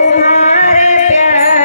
तुम्हारे प्यारे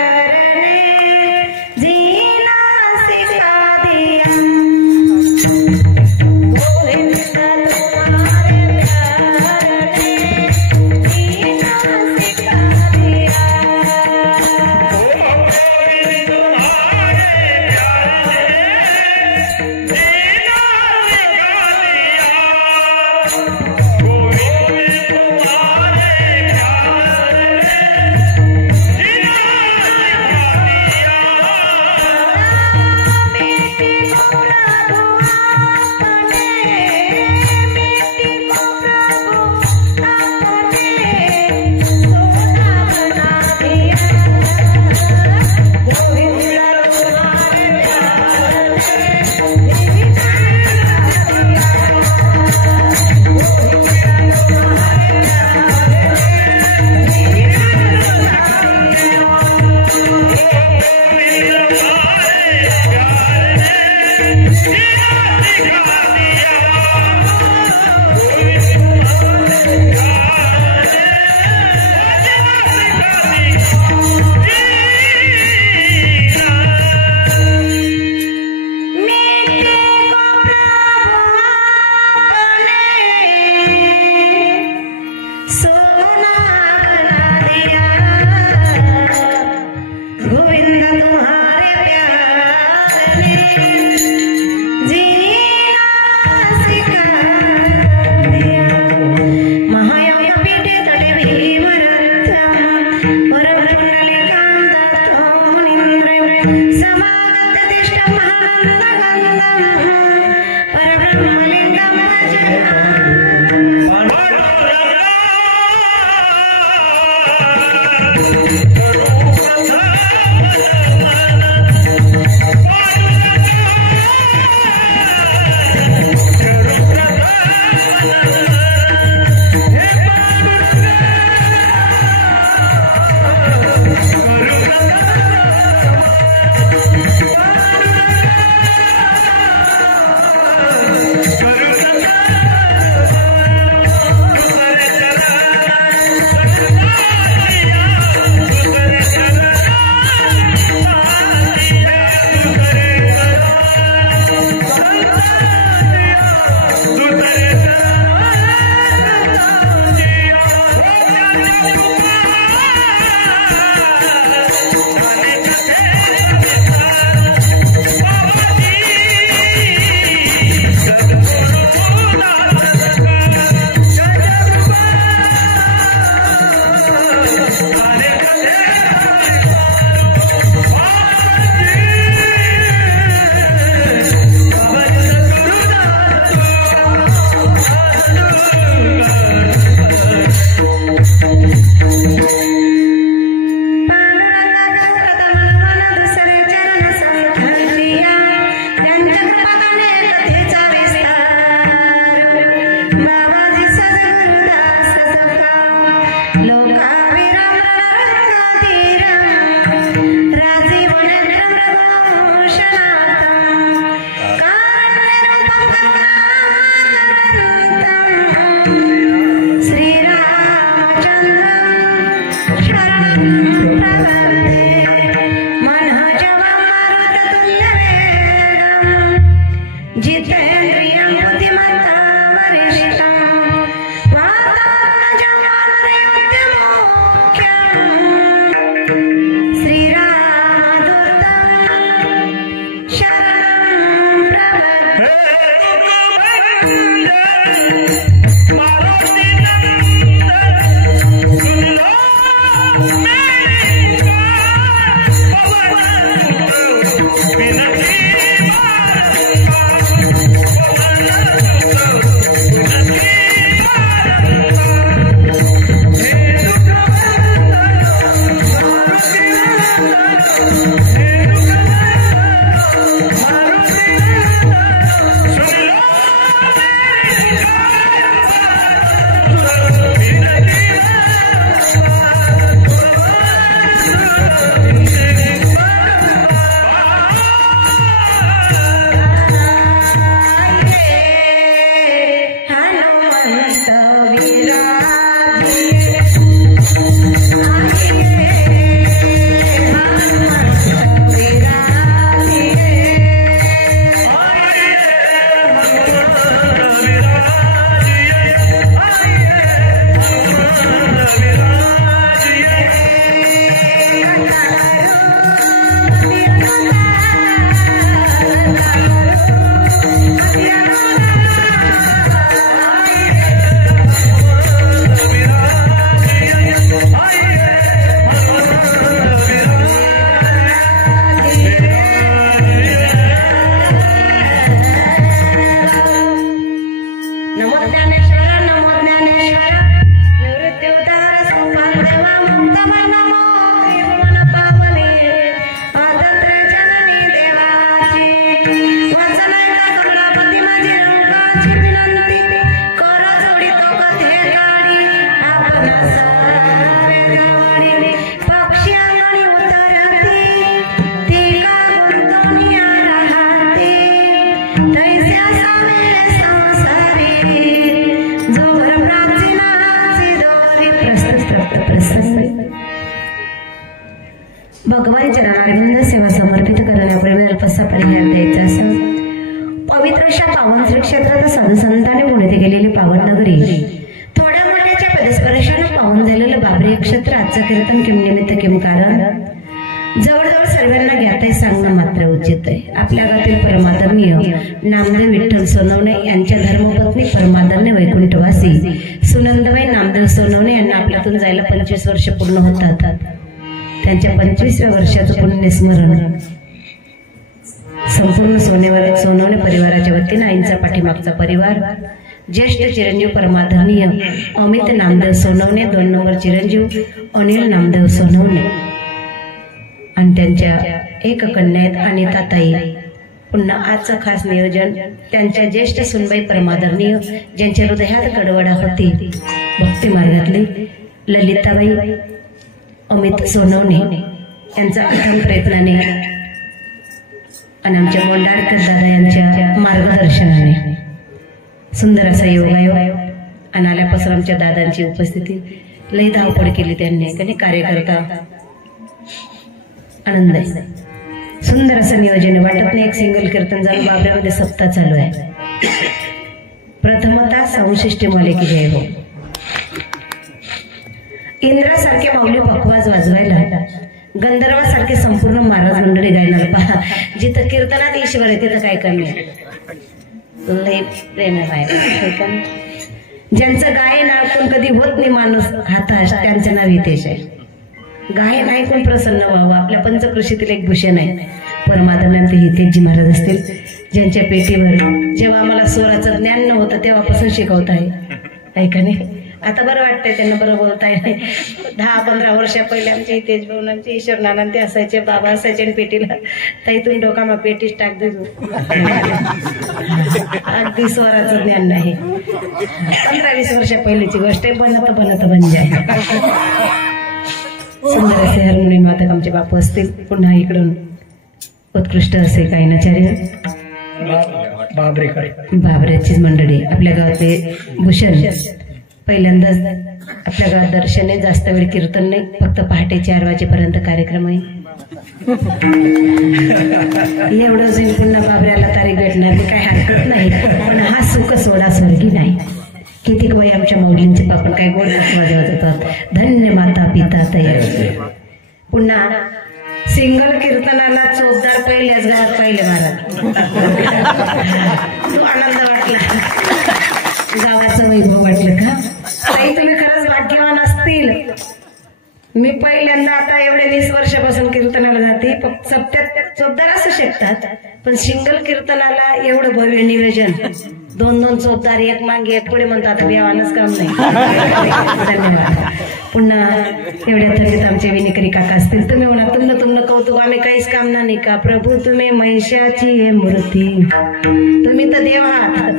चरणारविंद सेवा समर्पित करण्यापूर्वी अल्पसा परिहार द्यायचा असं पवित्र अशा पावन श्री क्षेत्रात साधू संतांनी पुण्यात गेलेली पावन नगरी थोड्या मोठ्याच्या पदस्पर्शाने पावन झालेलं बाबरी क्षेत्र आजचं कीर्तन किम निमित्त किम कारण जवळजवळ सर्वांना ज्ञात आहे सांगणं मात्र उचित आहे। आपल्या गावातील परमादरणीय नामदेव विठ्ठल सोनवणे यांच्या धर्मपत्नी परमादरणीय वैकुंठवासी सुनंदबाई नामदेव सोनवणे यांना आपल्यातून जायला 25 वर्ष पूर्ण होतात। त्यांच्या 25व्या वर्षाचं पुण्यस्मरण संपूर्ण सोनवणे परिवाराच्या वतीने आईंचा पाठीमागचा परिवार ज्येष्ठ चिरंजीव परमादरणीय अमित नामदेव सोनवणे 2 नंबर चिरंजीव अनिल नामदेव सोनवणे आणि त्यांच्या एक कन्या अनिताताई पुन्हा आजचं खास नियोजन त्यांच्या ज्येष्ठ सुनबाई परमादरणीय ज्यांच्या हृदयात कडवडा होती भक्ती मार्गातली ललिताबाई अमित सोनवणे यांचा अथक प्रयत्नाने आणि आमच्या मोंडाळकर दादा यांच्या मार्गदर्शनाने सुंदर असा योगायोग आणि आल्यापासून आमच्या दादांची उपस्थिती लई धावपळ केली त्यांनी आणि कार्यकर्ता आनंद आहे। सुंदर असं नियोजन वाटत नाही एक सिंगल कीर्तन झालं बाबऱ्यामध्ये सप्ताह चालू आहे। प्रथमतः संशिष्टी मालिकी जय हो। इंद्रासारखे माऊली पखवाज वाजवायला गंधर्वासारखे संपूर्ण महाराज मंडळी गायला पहा जिथं कीर्तनात ईश्वर आहे तिथं काय कमी आहे लय प्रेम आहे। ज्यांचं गायन ऐकून कधी होत नाही माणूस हाताश त्यांचं नाव हितेश आहे। गायन ऐकून प्रसन्न व्हावं आपल्या पंचकृषीतील एक भूषण आहे परमादरणार्थ हितेशजी महाराज असतील ज्यांच्या पेटीवर जेव्हा आम्हाला स्वराचं ज्ञान नव्हतं तेव्हापासून शिकवत आहे का नाही। आता बरं वाटतंय त्यांना बरं बोलताय 10-15 वर्षा पहिले आमचे हितेश भाऊ आमचे ईश्वर नाना ते असायचे बाबा असायचे आणि पेटीला ताई तुम्ही डोकामा पेटीच टाक देतो अगदी स्वराचं ज्ञान नाही 15-20 वर्षा पहिलीची गोष्ट आहे बनत बन जाय। सुंदर असे हार्मोनियम वादक आमचे बापू असतील पुन्हा इकडून उत्कृष्ट असे गायनाचार्य बाबऱ्याचीच मंडळी आपल्या गावातले भूषण पहिल्यांदाच आपल्या गावात दर्शन आहे जास्त वेळ कीर्तन नाही फक्त पहाटे 4 वाजेपर्यंत कार्यक्रम आहे। एवढंच पुन्हा बाबऱ्याला तारीख भेटणार काय हरकत नाही पण हा सुख सोडा स्वर्गी नाही। किती वय आमच्या माऊलींचे आपण काय गोड वाजवतात धन्य माता पिता तयार पुन्हा सिंगल कीर्तनाला चोपदार पहिल्याच घरात पाहिले महाराज तो आनंद वाटला गावाचं वैभव वाटलं का ताई तुम्ही खरंच भाग्यवान असतील। मी पहिल्यांदा आता एवढे 20 वर्षापासून कीर्तनाला जाते सप्त्यात चोपदार असू शकतात पण सिंगल कीर्तनाला एवढं भव्य नियोजन 2-2 चोपदार एक मागे एक पुढे म्हणतात बेवानच काम नाही। धन्यवाद पुन्हा एवढ्या थंडीत आमचे विनिकरी काका असतील तुम्ही म्हणा तुमनं कौतुक आम्ही काहीच काम नाही का प्रभू तुम्ही महिषाची मूर्ती तुम्ही तर देव आहात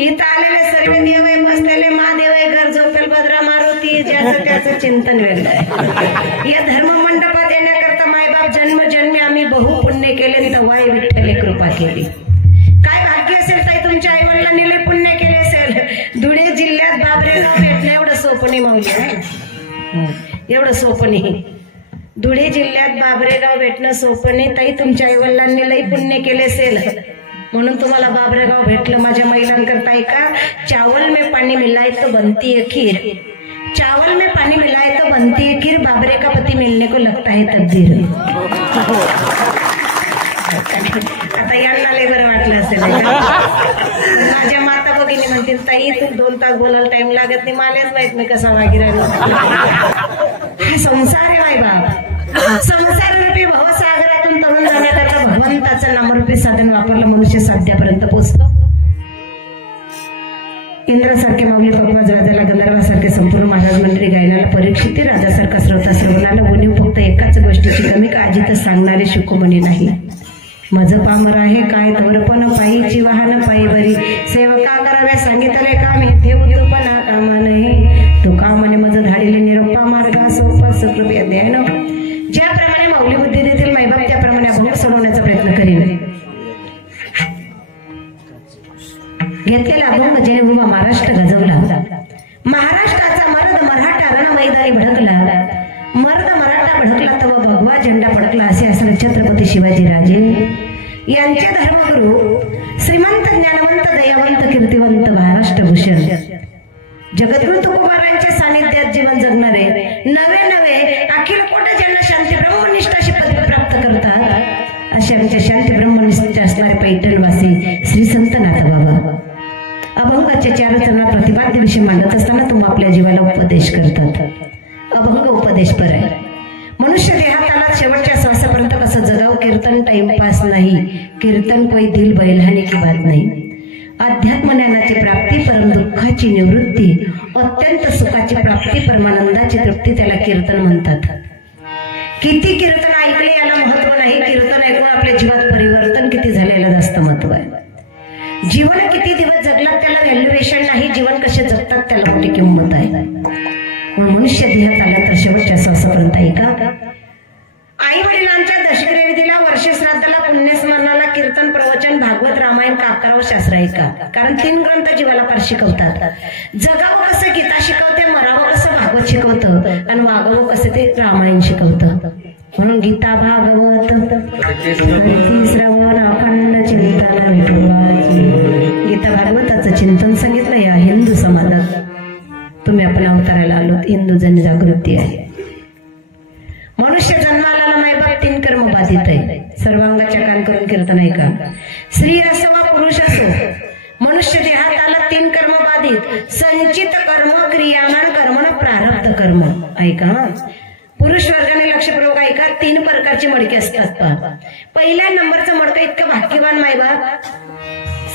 इथं आलेले सर्व देव आहे बसलेले महादेव आहे घर झोपेल भद्रा मारुती ज्याचं त्याचं चिंतन वेगळं आहे। या धर्म मंडपात येण्याकरता मायबाप जन्मजन्मी आम्ही बहु पुण्य केले तर वाय विठ्ठले कृपा केली काय भाग्य असेल ताई तुमच्या आई वडिलांनी लय पुण्य केले असेल। धुळे जिल्ह्यात बाबरेगाव भेटणं एवढं सोपं नाही माऊली एवढं सोपं नाही। धुळे जिल्ह्यात बाबरेगाव भेटणं सोपं नाही ताई तुमच्या आई वडिलांनी लय पुण्य केले असेल म्हणून तुम्हाला बाबरेगाव भेटलं। माझ्या महिलांकरता ऐका चावल में पानी मिलाए तो बनती है खीर चावल में पानी मिलाए तो बनती है खीर बाबरे का पति मिलने को लगता है तकदीर। आता यांना लय बरं वाटलं असेल माझ्या माता भगिनी म्हणतील ताई तू 2 तास बोलायला टाइम लागत नाही मलाच माहित मी कसा वागी राहिलो हा संसार आहे बाई बाप संसार रूपी भवसागरातून तरुण जाण्याकरता भगवंताचं नामरूपी साधन वापरलं मनुष्य साध्यापर्यंत पोहोचतो। इंद्रासारखे माऊली पखवाज राजाला गंधर्वासारखे संपूर्ण महाराज मंडळी गायनाला परीक्षित राजासारखा श्रोता श्रवणाला उणीव फक्त एकाच गोष्टीची कमी काळजी तर सांगणारे शुकुमणी नाही। माझं पामर आहे काय तवरपण पायीची वाहन पायी बरी सेवका कराव्या सांगितले काम हे उतुपणा कामा नाही तो कामाने माझं धाडीले निरोपा मार्गा सोपा सुकृपया द्यायन ज्याप्रमाणे माऊली बुद्धी देतील मायबाप त्याप्रमाणे अभंग सोडवण्याचा प्रयत्न करीन। घेतलेला अभंग जेणे उभा महाराष्ट्र गाजवला महाराष्ट्राचा मर्द मराठा रण मैदानी भडकला मर्द मराठा भडकला तेव्हा भगवा झेंडा फडकला असे असणार छत्रपती शिवाजी राजे यांचे धर्मगुरु श्रीमंत ज्ञानवंत दयावंत कीर्तिवंत महाराष्ट्र भूषण जगद्गुरु तुकोबारांच्या सानिध्यात जीवन जगणारे नवे नवे अखिल कोट ज्यांना शांती ब्रह्मनिष्ठाशी पदवी प्राप्त करतात असे आमच्या शांती ब्रह्मनिष्ठ असणारे पैठणवासी श्री संत नाथबाबा अभंगाच्या 4 चरणात प्रतिपाद्य विषय मांडत असताना तुम्ही आपल्या जीवाला उपदेश करतात. अभंग उपदेशपर आहे. मनुष्य देहात आला शेवटच्या श्वासापर्यंत कसं जगाव कीर्तन टाइमपास नाही कीर्तन कोई दिल बैलहानी की बात नाही. अध्यात्म ज्ञानाची प्राप्ती परम दुःखाची निवृत्ती अत्यंत सुखाची प्राप्ती परमानंदाची तृप्ती त्याला कीर्तन म्हणतात. किती कीर्तन ऐकले याला महत्व नाही कीर्तन ऐकून आपल्या जीवात परिवर्तन किती झालेलं जास्त महत्व आहे. जीवन किती दिवस जगलात त्याला व्हॅल्युएशन नाही जीवन कसे जगतात त्याला मोठी किंमत आहे. मनुष्य देहात आला तर शेवटच्या श्वासापर्यंत ऐका. आई वडिलांच्या दशग्रविधीला वर्ष श्राद्धाला पुण्यस्मरणाला कीर्तन प्रवचन भागवत रामायण काकराव शास्त्र ऐका. कारण 3 ग्रंथ जीवाला फार शिकवतात. जगावं कसं गीता शिकवते मरावं कसं भागवत शिकवतं आणि वागावं कसं ते रामायण शिकवतं. म्हणून गीता भागवत श्रवण अखंड चिंतन विठोबाची गीता भागवताचं चिंतन सांगितलं या हिंदू समाजात. तुम्ही आपण अवताराला आलो हिंदू जनजागृती आहे. मनुष्य जन्माला मायबाप 3 कर्म बाधित आहे. सर्वांगाच्या कान करून कीर्तन ऐका. स्त्री असो वा पुरुष असो मनुष्य देहात आला 3 कर्म बाधित संचित कर्म क्रियामान कर्म प्रारब्ध कर्म ऐका. पुरुष वर्गाने लक्षपूर्वक ऐका. 3 प्रकारचे मडके असतात. पहिल्या नंबरचं मडकं इतकं भाग्यवान मायबाप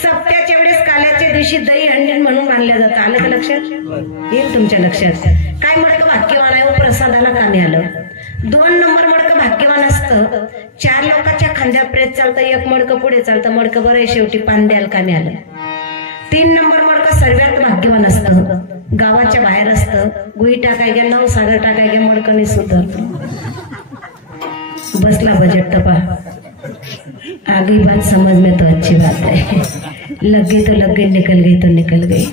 सप्त्याच्या वेळेस काल्याच्या दिवशी दही हंडी म्हणून मानलं जातं. आलं का लक्षात येईल तुमच्या लक्षात. काय मडकं भाग्यवान आहे प्रसादाला कामी आलं. 2 नंबर मडकं भाग्यवान असतं. 4 लोकांच्या खांद्यावर प्रेत चालतं 1 मडकं पुढे चालतं मडकं बरं शेवटी पान द्यायला कामी आलं. 3 नंबर मडकं सर्वात भाग्यवान असतं. गावाच्या बाहेर असतं. गुई टाकाय नव सागर टाकाय मडकं सुधारतो. बसला बजट टपा आगे बात समझ में तो अच्छी बात है लग गई निकल गई.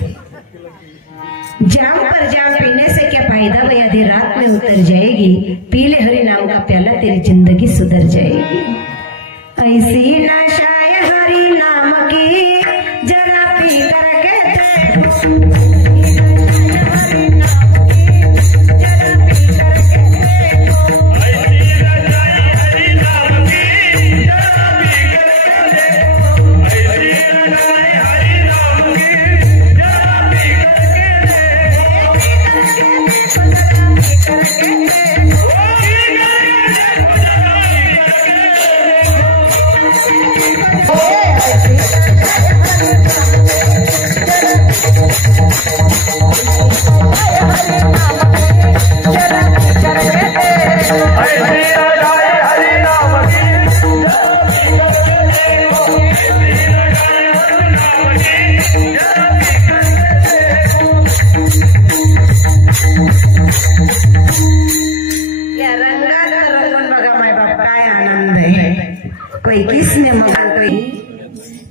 जाम पर जाम पीने से क्या फायदा भाई आधी रात में उतर जाएगी पीले हरि नाम का प्याला तेरी जिंदगी सुधर जाएगी. ऐसी नशा हरि नाम की जरा पी करके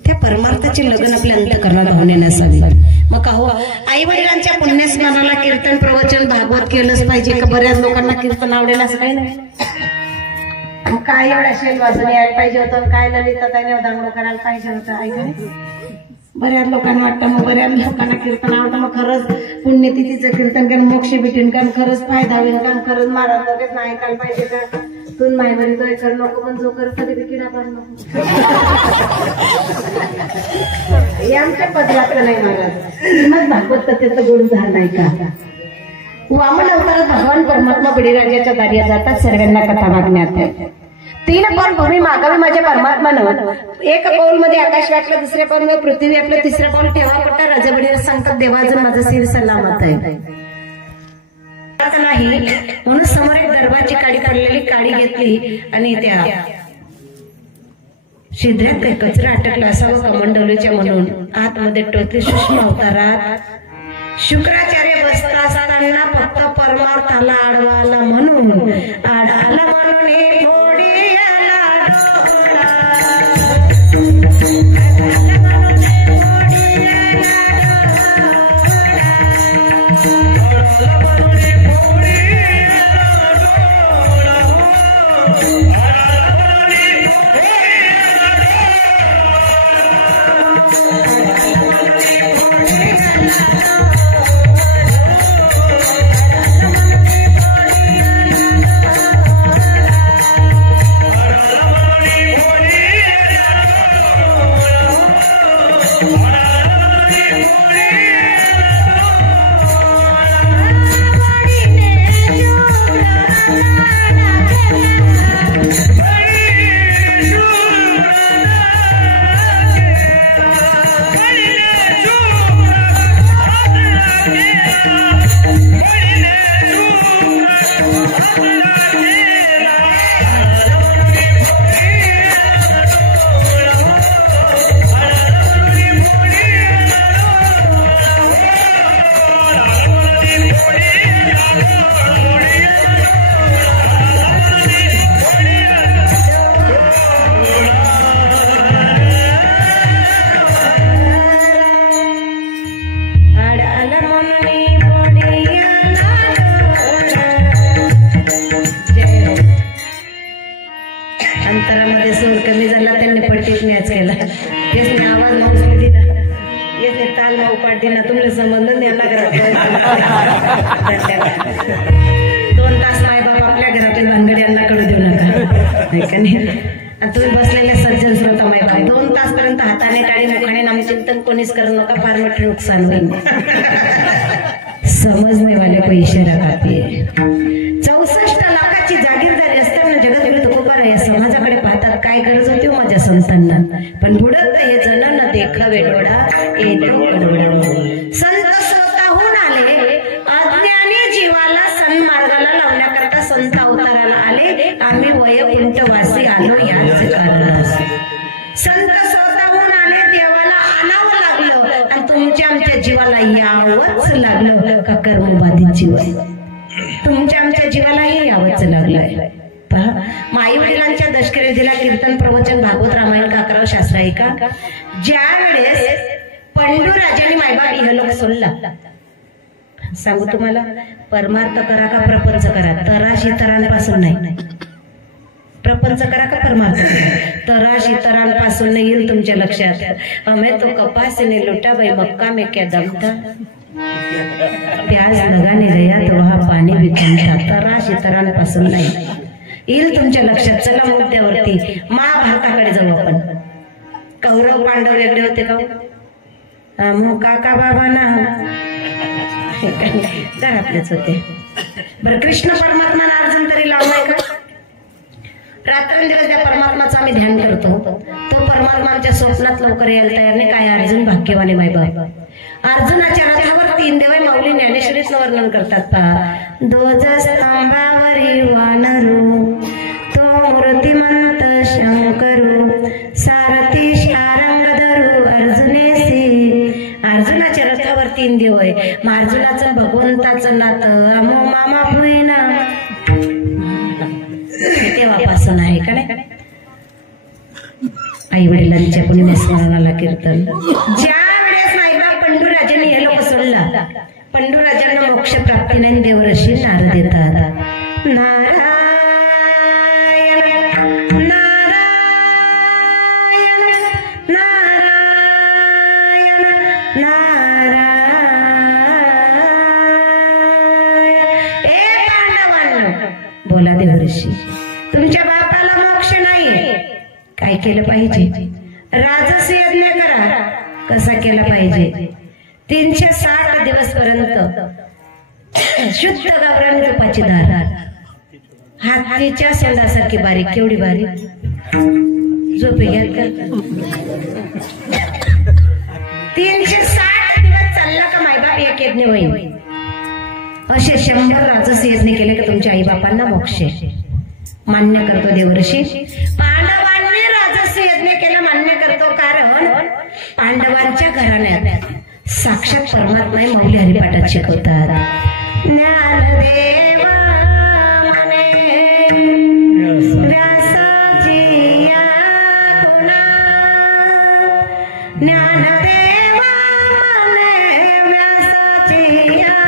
त्या परमार्थाचे लग्न आपल्या अंतःकरणात भावने नसावी. मग का हो आई वडिलांच्या पुण्यस्मरणाला कीर्तन प्रवचन भागवत केलंच पाहिजे का? बऱ्याच लोकांना कीर्तन आवडेल असं काही नाही. काय एवढ्या शेल वाजून यायला पाहिजे होतं काय ललिता त्याने दांगडो करायला पाहिजे होतं ऐका. बऱ्याच लोकांना वाटतं मग बऱ्याच लोकांना कीर्तन आवडतं मग खरंच पुण्यतिथीचं कीर्तन कारण मोक्ष भेटेन कारण खरंच फायदा होईल कारण खरंच महाराज लगेच नाही ऐकायला पाहिजे का? तून मायवरी तो कर नको पण जो करत कधी किडा पार नको हे आमच्या पदरातलं नाही महाराज. भागवत कथेचं गुण झालं नाही का? वामन अवतारात भगवान परमात्मा बळीराजाच्या दारी जातात. सर्वांना कथा मागण्यात आहे. 3 पाऊल भूमी मागावी माझ्या परमात्मानं. 1 पाऊल मध्ये आकाश वाटलं दुसऱ्या पाऊल मध्ये पृथ्वी आपलं तिसऱ्या पाऊल ठेवा पट्टा राजा बळीराज सांगतात देवाजन माझा शिर सलामत आहे नाही. म्हणून समोर एक दरबारची काडी पडलेली काडी घेतली आणि त्या शिद्र्यात काही कचरा अटकला असावं कमंडलूच्या म्हणून आतमध्ये टोचले सूक्ष्म अवतारात शुक्राचार्य बसता असताना फक्त परमार्थाला आडवाला म्हणून आडाला म्हणून केला तेच आवाज माऊसली दिला येते ताल माऊ पाठी ना तुमचे संबंध यांना दोन तास आई बाबा आपल्या घरातील भानगड यांना कळू देऊ नका तुम्ही बसलेले सज्जन श्रोता माहिती 2 तास पर्यंत हाताने टाळी मुखाने नामचिंतन कोणीच करू नका फार मोठे नुकसान होईल समजणे वाले को इशारा काफी आहे 64 लाखाची जागीरदारी असताना जगत तुकोबार या समाजाकडे पाहतात काय गरज होती माझ्या संतांना पण बुडत हे जण न देखावे डोळा येतो कडवडा संत स्वतःहून आले अज्ञानी जीवाला सन्मार्गाला लावण्याकरता संत अवताराला आले आम्ही वैकुंठवासी आलो याच कारणास संत स्वतःहून आले देवाला आणावं लागलं आणि तुमच्या आमच्या जीवाला यावंच लागलं का कर्मबाधित जीव तुमच्या आमच्या जीवालाही यावंच लागलंय पहा माई वडिलांच्या दशकरी दिला कीर्तन प्रवचन भागवत रामायण काकराव शास्त्र ऐका ज्या वेळेस पंडूराजांनी मायबाप इहलोक सोडला सांगू तुम्हाला परमार्थ करा का प्रपंच करा तराशी तरांपासून नाही प्रपंच करा का परमार्थ तराशी तरांपासून नाही येईल तुमच्या लक्षात हमें तो कपासीने लुटा भाई मक्का में क्या दम था प्याज लगाने गया तो वहां पाणी विकमता तराशी तरांपासून नाही येईल तुमच्या लक्षात चला मुद्द्यावरती महाभारताकडे जाऊ आपण कौरव पांडव वेगळे होते का मग काका बाबा ना घरातलेच होते बरं कृष्ण परमात्मा अर्जुन तरी लावलाय का रात्रंदिवस त्या परमात्माचं आम्ही ध्यान करतो तो परमात्मा आमच्या स्वप्नात लवकर यायला तयार नाही काय अर्जुन भाग्यवाने मायबाप अर्जुनाच्या रथावर 3 देव माऊली ज्ञानेश्वरीचं वर्णन करतात पहा ध्वजस्तंभावरी वानरू तो मूर्तिमंत शंकरू सारथी शारंग धरू अर्जुनेसी अर्जुनाच्या रथावर 3 देव आहे मग अर्जुनाचं भगवंताचं नातं अमो मामा भुईना तेव्हापासून आहे का नाही आई वडिलांच्या पुण्यस्मरणाला कीर्तन ज्या वेळेस मायबाप पंडूराजांनी हे लोक सोडला पंडूराजांना मोक्ष प्राप्ती नाही देवऋषी नारद येतात नारायण नारायण नारायण नारायण ए पांडवांनो बोला देवऋषी तुमच्या बापाला मोक्ष नाहीये काय केलं पाहिजे राजस यज्ञ करा कसा केला पाहिजे 360 दिवस पर्यंत शुद्ध गावरान तुपाची धार हातीच्या सोंडासारखी बारीक केवढी बारीक झोपे घ्या 360 दिवस चालला का मायबाप एक यज्ञ होईल असे 100 राजस यज्ञ केले का तुमच्या आई बापांना मोक्ष मान्य करतो देवऋषी पांडवांनी राजस यज्ञ केलं मान्य करतो कारण पांडवांच्या घराण्यात साक्षात परमात्मा माऊली हरिपाठात शिकवतात ज्ञानदेव म्हणे व्यासाची या गुणा ज्ञानदेव म्हणे व्यासाची या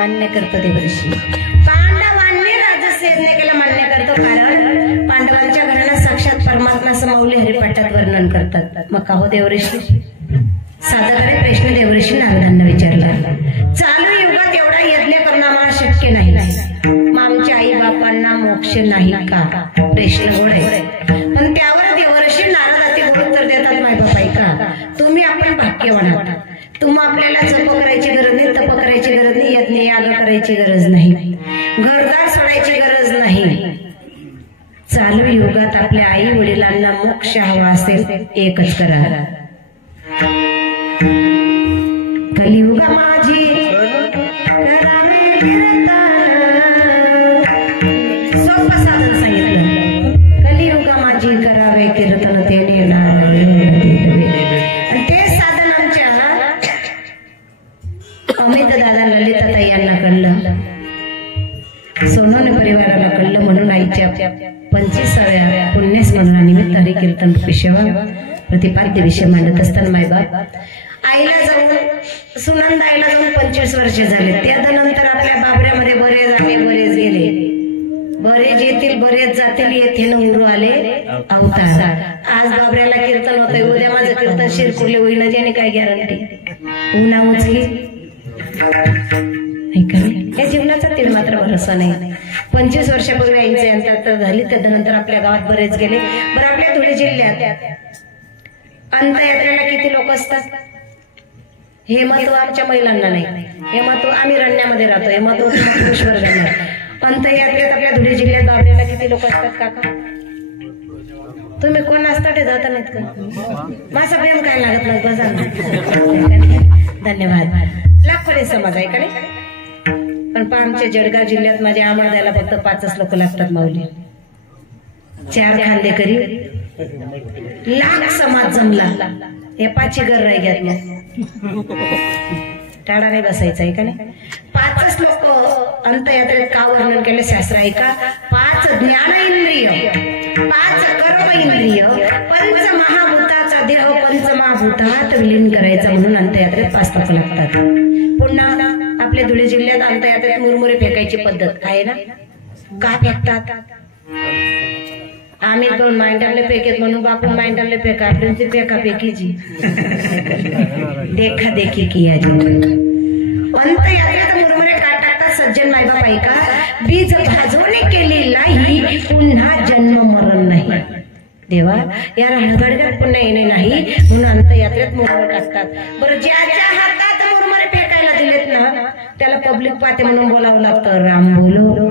मान्य करतो देवर्षी. पांडवांनी राजसेने केलं मान्य करतो, कारण पांडवांच्या घराला साक्षात परमात्मा समवले हरिपाठात वर्णन करतात. मग का हो देवर्षी? साधाकडे प्रश्न देवर्षी नारदांना विचारला. चालू युगात एवढा यज्ञ करणं आम्हाला शक्य नाही, मग आमच्या आई बापांना मोक्ष नाही का? प्रश्न गोड आहे. पण त्यावर देवर्षी नारदाती उत्तर देतात, माय बाप ऐका, तुम्ही आपण भाग्यवान आहात. तुम्हा आपल्याला जप करायची गरज नाही, तप करायची गरज नाही, यज्ञ याग करायची गरज नाही, घरदार सोडायची गरज नाही. चालू युगात आपल्या आई वडिलांना मोक्ष हवा असेल एकच करा. कलियुगा माझी करावे कीर्तन. सोपं साधन सांगितलं. कलियुगा माझी करावे कीर्तन तेने ते साधन आमच्या अमित दादा ललिताताई यांना कळलं, सोनवणे परिवाराला कळलं. म्हणून आईच्या 25व्या पुण्यस्मरणानिमित्त हरिकीर्तन सेवा प्रतिपाद्य विषय मांडत असताना मायबाप आईला जाऊन सुनंद आईला जाऊन 25 वर्ष झाले. त्यानंतर आपल्या बाबऱ्यामध्ये बरेच आले, बरेच गेले, बरेच येतील, बरेच जातील. येथे उरू आले अवतार. आज बाबऱ्याला कीर्तन होतंय, उद्या माझं कीर्तन शिरकुरले होईना, ज्याने काय गॅरंटी? उन्हा उचली या जीवनाचा तीळ मात्र भरोसा नाही. 25 वर्षापूर्वी आईचे अंतर झाली, त्यानंतर आपल्या गावात बरेच गेले. बरं, आपल्या धुळे जिल्ह्यात अंत्ययात्रेला किती लोक असतात? हे महत्व आमच्या महिलांना नाही, हे महत्व आम्ही रण्यामध्ये राहतो, हे महत्व पुरुषवर जाणार. अंत्ययात्रेत आपल्या धुळे जिल्ह्यात बाबरेला किती लोक असतात काका? तुम्ही कोण असता ते जाता नाहीत का? माझा प्रेम काय लागत नाही बसा. धन्यवाद. लाखोडे समाज आहे का नाही? पण आमच्या जळगाव जिल्ह्यात माझ्या आम्हाला द्यायला फक्त 5च लोक लागतात माऊली. 4 खांदेकरी, लाख समाज जमला, हे 5ची घर राही घ्यात. मग टाळा नाही बसायचा आहे का नाही? 5च लोक अंत्ययात्रेत का वर्णन केले शास्त्र आहे का? 5 ज्ञानेंद्रिय, 5 कर्म इंद्रिय, पंचमहाभूताचा देह पंचमहाभूतात विलीन करायचा, म्हणून अंत्ययात्रेत 5 लोक लागतात. पुन्हा आपल्या धुळे जिल्ह्यात अंत्ययात्रेत मुरमुरे फेकायची पद्धत आहे ना? का फेकतात? आम्ही पण माइंडरले फेकेत म्हणून बापून माइंडरले फेका, आपण फेका फेकीची देखा देखी किया जी. अंत्ययात्रेत मुरमुरे का टाकतात? सज्जन मायबाप ऐका, बीज भाजवणे केली नाही, पुन्हा जन्म मरण नाही. देवा या रणगडगड पुन्हा येणे नाही, म्हणून अंत्ययात्रेत मुरमुरे टाकतात. बरं, ज्याच्या हातात मुरमुरे फेकायला दिलेत ना, त्याला पब्लिक पाहते म्हणून बोलावं लागतं, राम बोलो.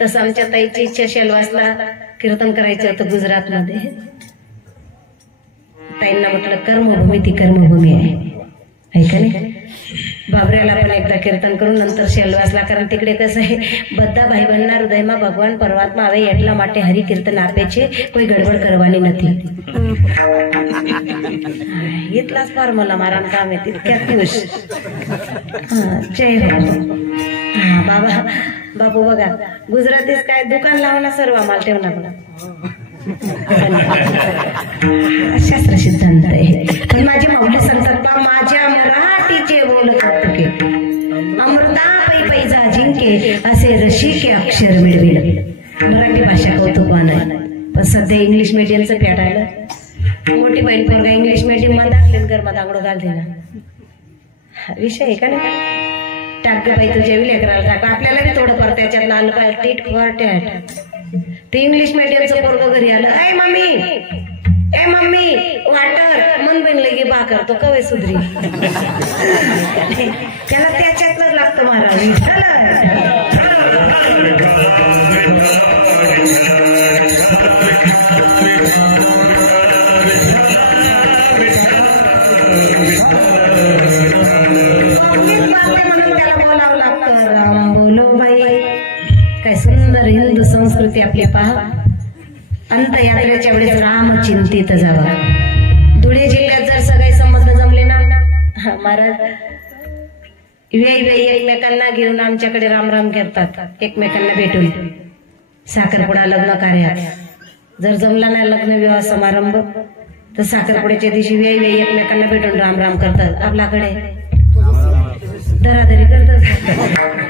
तसं आमच्या ताईची इच्छा शेलवासला कीर्तन करायचं होतं गुजरात मध्ये. ताईंना म्हटलं कर्मभूमी ती कर्मभूमी आहे का नाही? बाबऱ्याला पण एकदा कीर्तन करून नंतर शेलवासला, कारण तिकडे कसं आहे, बद्धा भाई बन्ना हृदयमा भगवान परमात्मा આવે એટલા માટે હરિ કીર્તન આપે છે, કોઈ ગડબડ કરવાની નથી. એટલાच फार मला मारण काम आहे तितक्यात खुश. जय हो. हा बाबा बाबू बघा, गुजरातीच काय दुकान लावणार सर्व आम्हाला ठेवणार बघा. शास्त्र सिद्धांत आहे. पण माझी माऊली सांगतात, माझ्या मराठीचे बोलत होते अमृता पै पैजा जिंके असे रशिके अक्षर मिळविल. मराठी भाषा कौतुकवान, पण सध्या इंग्लिश मीडियमचं पेटायला. मोठी बहीण पोरगा इंग्लिश मीडियम मध्ये टाकले, घरमा दांगडो घालते ना. विषय आहे का नाही? टाक बाई तुझ्या विलेकराला टाक. आपल्याला बी थोडंफार त्याच्यात आलं पाहिजे. Tit for tat. ते इंग्लिश मीडियमचं पोरग घरी आलं, ए मम्मी वाटर मन बनलं की बा करतो कवे सुधरी. त्याला त्याच्यातलं लागतं महाराज. म्हणून त्याला बोलावं लागतं, राम बोलो बाई. काय सुंदर हिंदू संस्कृती आपली पहा. अंत्ययात्रेच्या वेळेस राम चिंतित जावा. धुळे जिल्ह्यात जर सगळे संबंध जमले ना महाराज, वेगवेगळे एकमेकांना घेऊन आमच्याकडे रामराम करतात, एकमेकांना भेटून. साखरपुडा लग्न कार्यात जर जमला नाही लग्न विवाह समारंभ, तर साखरपुड्याच्या दिवशी वेगवेगळे एकमेकांना भेटून रामराम करतात. आपल्याकडे धराधरी करतच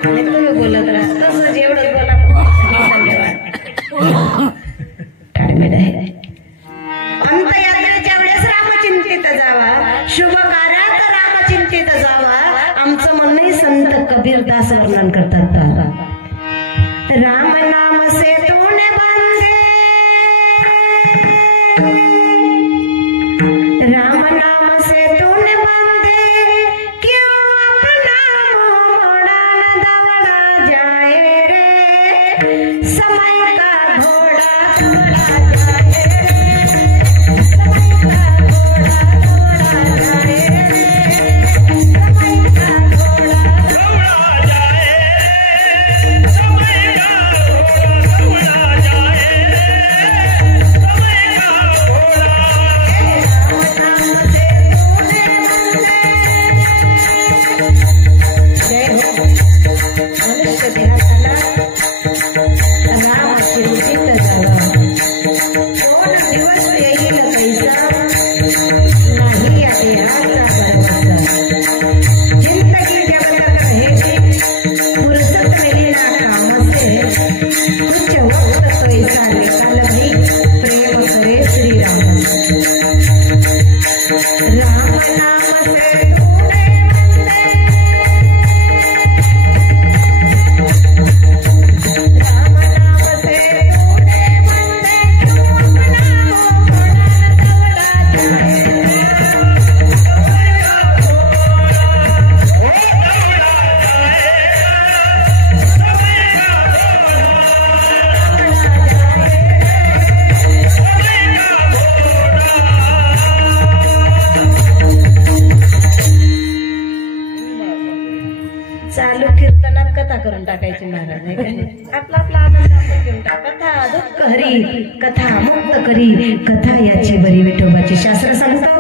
तुम्ही बोलत राहा तसं एवढंच बोला. धन्यवाद. अंतयात्रेच्या वेळेस रामचिंतित जावा, शुभ कार्यात रामचिंतित जावा. आमचं म्हणणं संत कबीरदास वर्णन करतात. राम नाम से तूने बांधे, राम नाम से तूने बांधे, क्यों अपना मोड़ा न दौड़ा जाए रे, समय का घोड़ा दौड़ा जाए रे, समय का घोड़ा दौड़ा जाए रे, समय का घोड़ा दौड़ा जाए, समय का घोड़ा दौड़ा जाए, समय का घोड़ा. जय हो. मनुष्य देहाला राम चिंतित झाला. 2 दिवस येईल कैसा, नाही या देहाचा भरवसा. जिंदगी जब तक रहेगी, फुर्सत मिली ना काम से, कुछ वक्त तो ऐसा निकाल भाई, प्रेम करे श्री राम. राम नाम से तूने बंधे, राम नाम से तूने बंधे, क्यों अपना घोड़ा दौड़ा जाए, चालू कीर्तनात कथा करून टाकायची महाराज. आपला आपला आनंद घेऊन टाक. कथा दुःख हरी, कथा मुक्त करी, कथा याची बरी. विठोबाचे शास्त्र सांगतो,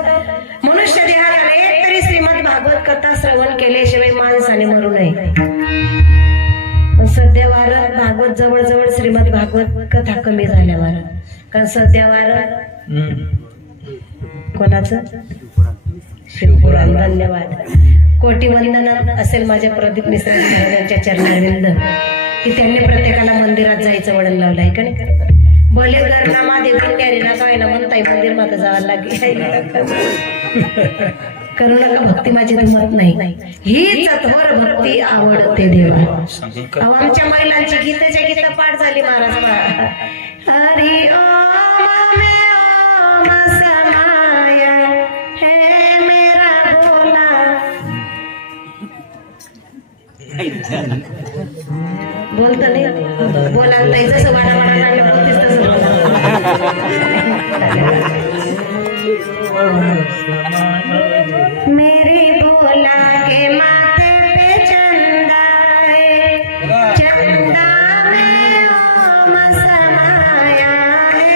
मनुष्य देहाला एक तरी श्रीमद भागवत कथा श्रवण केल्याशिवाय माणसाने मरू नये. सध्या वारात भागवत जवळजवळ श्रीमद भागवत कथा कमी झाल्या महाराज. कारण सध्या वारात कोणाचं शिवपुराण. धन्यवाद. कोटी वंदन असेल माझ्या प्रदीप मिश्रा महाराजांच्या चरणाविंद की त्यांनी प्रत्येकाला मंदिरात जायचं वळण लावलंय का नाही. भले घरनामा देवीन ना काय ना म्हणताय मंदिर मात्र जावं लागेल. करू नका भक्ती माझी दुमत नाही. ही चतवर भक्ती आवडते देवा. आमच्या महिलांची गीताच्या गीत पाठ झाली महाराज. हरी ओम मे ओम समाया हे मेरा भोला. बोलत नाही बोला ताई, जसं वाडा वाडा लागलं बोलतेस तसं मेरे भोला के माथे पे चंदा है, चंदा में ओम समाया है,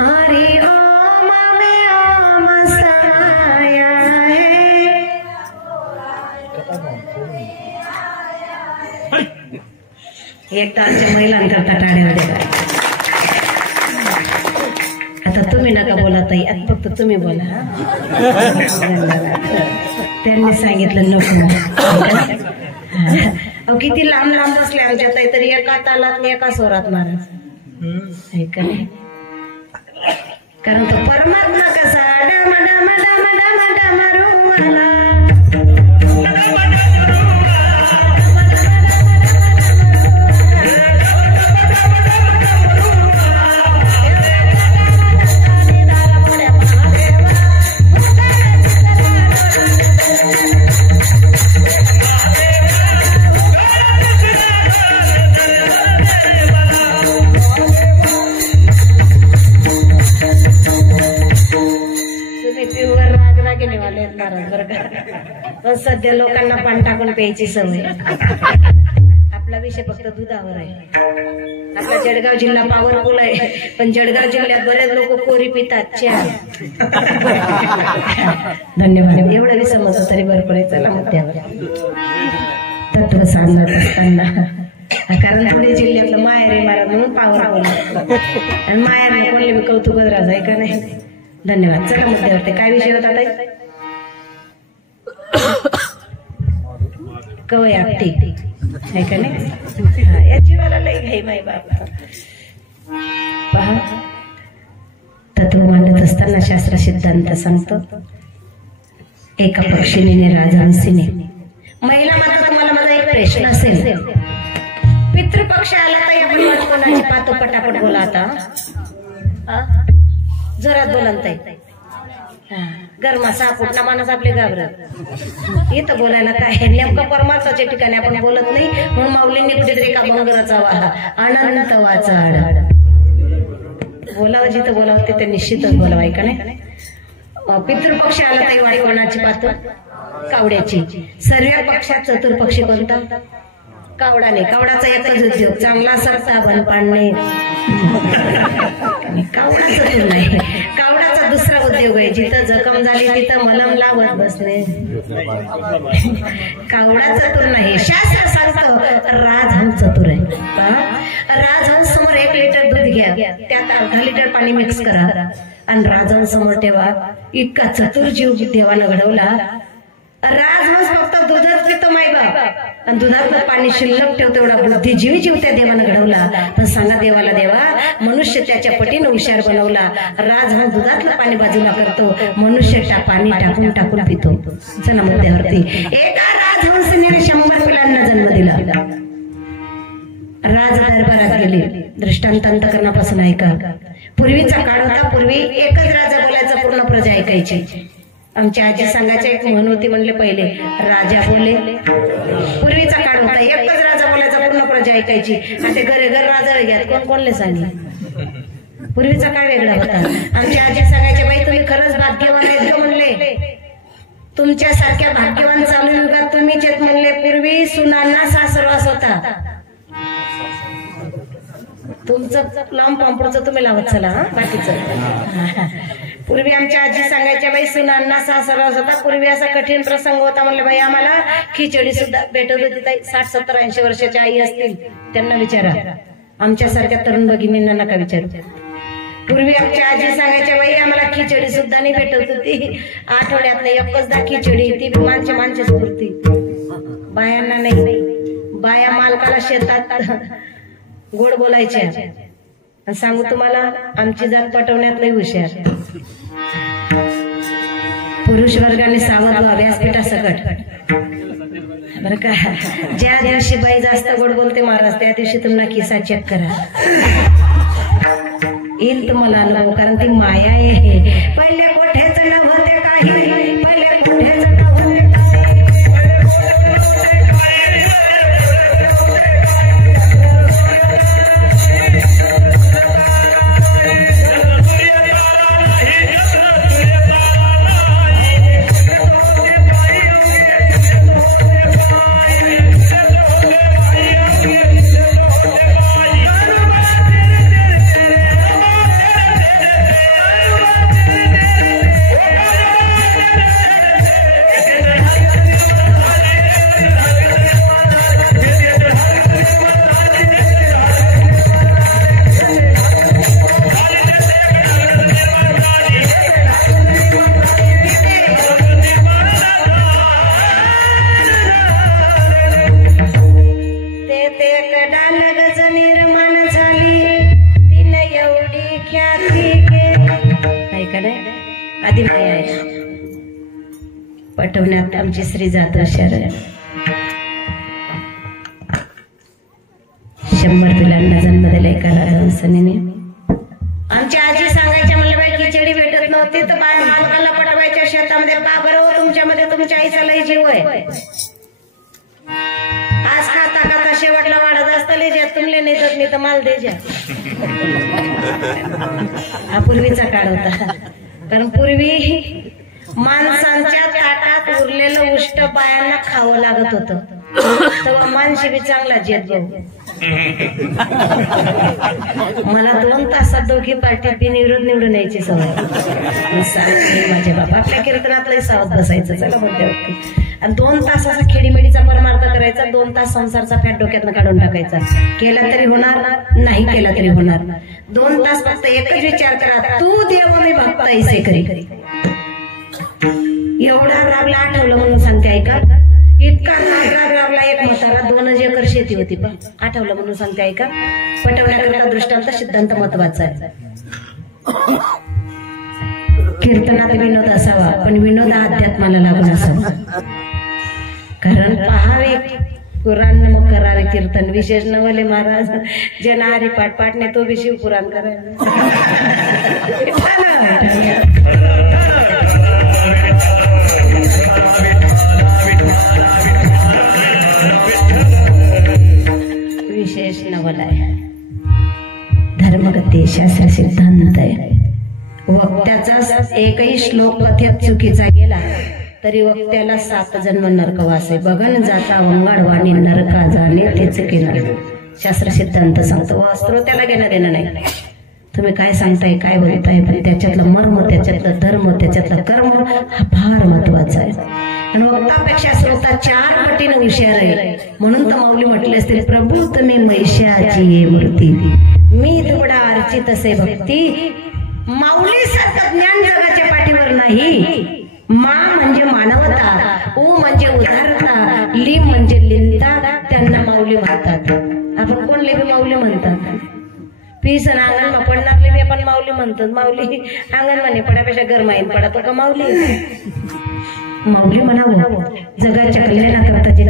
हरि ओम में ओम समाया है. एक तारच्या महिलांकरता टाळ्या. आता तुम्ही नका बोला ताई, आता फक्त तुम्ही बोला. त्यांनी सांगितलं नको. किती लांब लांब बसले आमच्या ताई, तरी एका तालात एका स्वरात महाराज ऐका नाही. कारण तो परमात्मा कसा डम डम डम डम डम रुमाला. पण सध्या लोकांना पाणी टाकून प्यायची सवय. आपला विषय फक्त दुधावर आहे. आपला जळगाव जिल्हा पॉवरफुल आहे, पण जळगाव जिल्ह्यात बरेच लोक कोरी पितात चहा. धन्यवाद. एवढं बी समजलं तरी बरं पडेल. चला मुद्द्यावर तत्व सांगत असताना, कारण पुणे जिल्ह्यातलं माहेर आहे महाराज म्हणून पॉवरफुल. आणि माहेर कोणले बी कौतुकच राजा आहे का नाही. धन्यवाद. चला मुद्द्यावरती काय विषय होता ताई? कवय आपटी आहे का नाही? या जीवाला लई घाई माई बाबा. पहा, तत्व मांडत असताना शास्त्र सिद्धांत सांगतो, एका पक्षिणीने राजहंसीने. महिला माता, तुम्हाला माझा एक प्रश्न असेल, पितृपक्ष आला तर आपण कोणाची पातो पटापट बोला. आता जोरात बोला ताई. गरमा सापुटला माणूस आपले घाबरत. इथं बोलायला काय आहे, नेमकं परमार्थाच्या ठिकाणी आपण बोलत नाही म्हणून माऊलींनी कुठेतरी एका मंगराचा अनंत वाचाड बोलावं. जिथं बोलावं तिथे निश्चितच बोलावं, आहे का नाही? पितृपक्ष आला ताई वाडी कोणाची पातो? कावड्याची. सर्व पक्षात चतुर्पक्षी कोणता? कावडाने. कावडाचा एकच उद्योग, चांगला सरता बन पाडणे. कावडा चतुर नाही. कावडाचा दुसरा उद्योग आहे, जिथं जखम झाली तिथं मलम लावत बसणे. कावडा चतुर नाही. शास्त्र सांगतो राजहंस चतुर आहे. राजहंस समोर 1 लिटर दूध घ्या, त्यात अर्धा लिटर पाणी मिक्स करा आणि राजहंस समोर ठेवा. इतका चतुर जीव देवानं घडवला. राजहंस फक्त दूधच पितो माई बाप, आणि दुधातलं पाणी शिल्लक ठेवतो एवढा बुद्धिजीवी जीव त्या देवानं घडवला. पण सांगा देवाला, देवा मनुष्य त्याच्या पटीनं हुशार बनवला. राजहंस दुधातलं पाणी बाजूला करतो, मनुष्य पाणी टाकून टाकून पितो. चला मुद्द्यावरती. एका राजहंसने 100 पिलांना जन्म दिला. राज दरबारात गेले. दृष्टांत अंतकरणापासून ऐका. पूर्वीचा काळ होता, पूर्वी एकच राजा बोलायचा, पूर्ण प्रजा ऐकायची. आमच्या आजी सांगायचे एक म्हण होती, म्हणले पहिले राजा बोले. पूर्वीचा काळ होता, एकच राजा बोलायचा, पूर्ण प्रजा ऐकायची. आणि ते घरे घर राजा घ्या, कोण कोणले सांगे. पूर्वीचा काळ वेगळा होता. आमच्या आजी सांगायचे, बाई तुम्ही खरंच भाग्यवान आहेत म्हणले, तुमच्यासारख्या भाग्यवान चालू युगात तुम्हीच आहेत म्हणले. पूर्वी सुनांना सासरवास होता. तुमचं लांब पांपडचं तुम्ही लावत चला, बाकीचं. पूर्वी आमच्या आजी सांगायच्या, बाई सुनांना सासरवास होता. पूर्वी असा कठीण प्रसंग होता म्हणले, बाई आम्हाला खिचडी सुद्धा भेटत होती. ताई 60, 70, 80 वर्षाच्या आई असतील त्यांना विचारा, आमच्यासारख्या तरुण भगिनींना नका विचारू. पूर्वी आमच्या आजी सांगायच्या, बाई आम्हाला खिचडी सुद्धा नाही भेटत होती. आठवड्यात एकचदा खिचडी, ती माणसेच पुरती, बायांना नाही. बाया मालकाला शेतात गोड बोलायच्या. सांगू तुम्हाला, आमची जात पटवण्यात लई हुशार. पुरुष वर्गाने सावध व्हा व्यासपीठासकट, बरं का. ज्या दिवशी बाई जास्त गोड बोलते महाराज, त्या दिवशी तुम्हाला खिसा चेक करा, येईल तुम्हाला अनुभव. कारण ती माया आहे. पहिले कोठ्याचं नव्हते काही, पहिले कोठ्याचं नव्हते. पटवण्यात आमची श्री जात शरण. 100 पिलांना जन्म दिला एका राजहंसने. आमच्या आजी सांगायच्या, म्हणलं बाई खिचडी भेटत नव्हती तर बाय मालकाला पटवायच्या शेतामध्ये. का बरं, तुमच्यामध्ये तुमच्या आईचा लय जीव आहे. आज खाता खाता शेवटला वाढत असता लेज्या, तुमले नाही तर मी तर माल देजा. हा पूर्वीचा काळ होता. कारण पूर्वी माणसांच्या ताटात उरलेलं उष्ट बायांना खावं लागत होतं, तेव्हा माणशी बी चांगला जेत भाऊ. मला 2 तासात दोघी पार्टीत बिनविरोध निवडून यायची सवय. माझे बाबा आपल्या कीर्तनातलंही सावध बसायचं. चला मुद्द्यावरती. आणि 2 तासाचा खेडीमेडीचा परमार्थ करायचा, 2 तास संसारचा फॅट डोक्यातनं काढून टाकायचा. केला तरी होणार, नाही केला तरी होणार. 2 तास फक्त एकच विचार करा, तू देव मी भक्त तैसे करी. एवढा राबला आठवलं म्हणून सांगते ऐका. इतका नाग राबला एक म्हातारा 2 एकर शेती होती पण आठवलं म्हणून सांगते ऐका. पटवण्याकरता दृष्टांत सिद्धांत महत्वाचा आहे. कीर्तनात विनोद असावा पण विनोद अध्यात्माला लागून असावा. कारण पहावे पुराण मग करावे कीर्तन. विशेष नवले महाराज जे नारी पाठ पाठणे तो बी शिवपुराण करायला. विशेष नवल आहे. धर्मगती शास्त्र सिद्धांत आहे. वक्त्याचा एकही श्लोक कथेत चुकीचा गेला तरी वक्त्याला 7 जन्म नरकवास आहे. बघन जाता वंगाड वाणी नरका जाणे तेच केलं. शास्त्र सिद्धांत सांगतो. वास्त्र त्याला घेणं देणं नाही. तुम्ही काय सांगताय काय बोलताय पण त्याच्यातलं मर्म त्याच्यातलं धर्म त्याच्यातलं कर्म हा फार महत्वाचा आहे. आणि वक्तापेक्षा श्रोता 4 पटीने हुशार आहे. म्हणून तर माऊली म्हटले असते प्रभू तुम्ही मैशाची ये मूर्ती मी दुबडा अर्चित असे भक्ती. माऊली सारखं ज्ञान जगाच्या पाठीवर नाही. मा म्हणजे मानवता, उ म्हणजे उदारता, ली म्हणजे लिंता. त्यांना माऊली म्हणतात. आपण कोणले बी माऊली म्हणतात. पीस अंगण मा पडणारले बी आपण माऊली म्हणतात. माऊली अंगण म्हणे पडापेक्षा घर माहीत पडतो का माऊली. माऊली म्हणावं जगाच्या कल्याणाकरता जे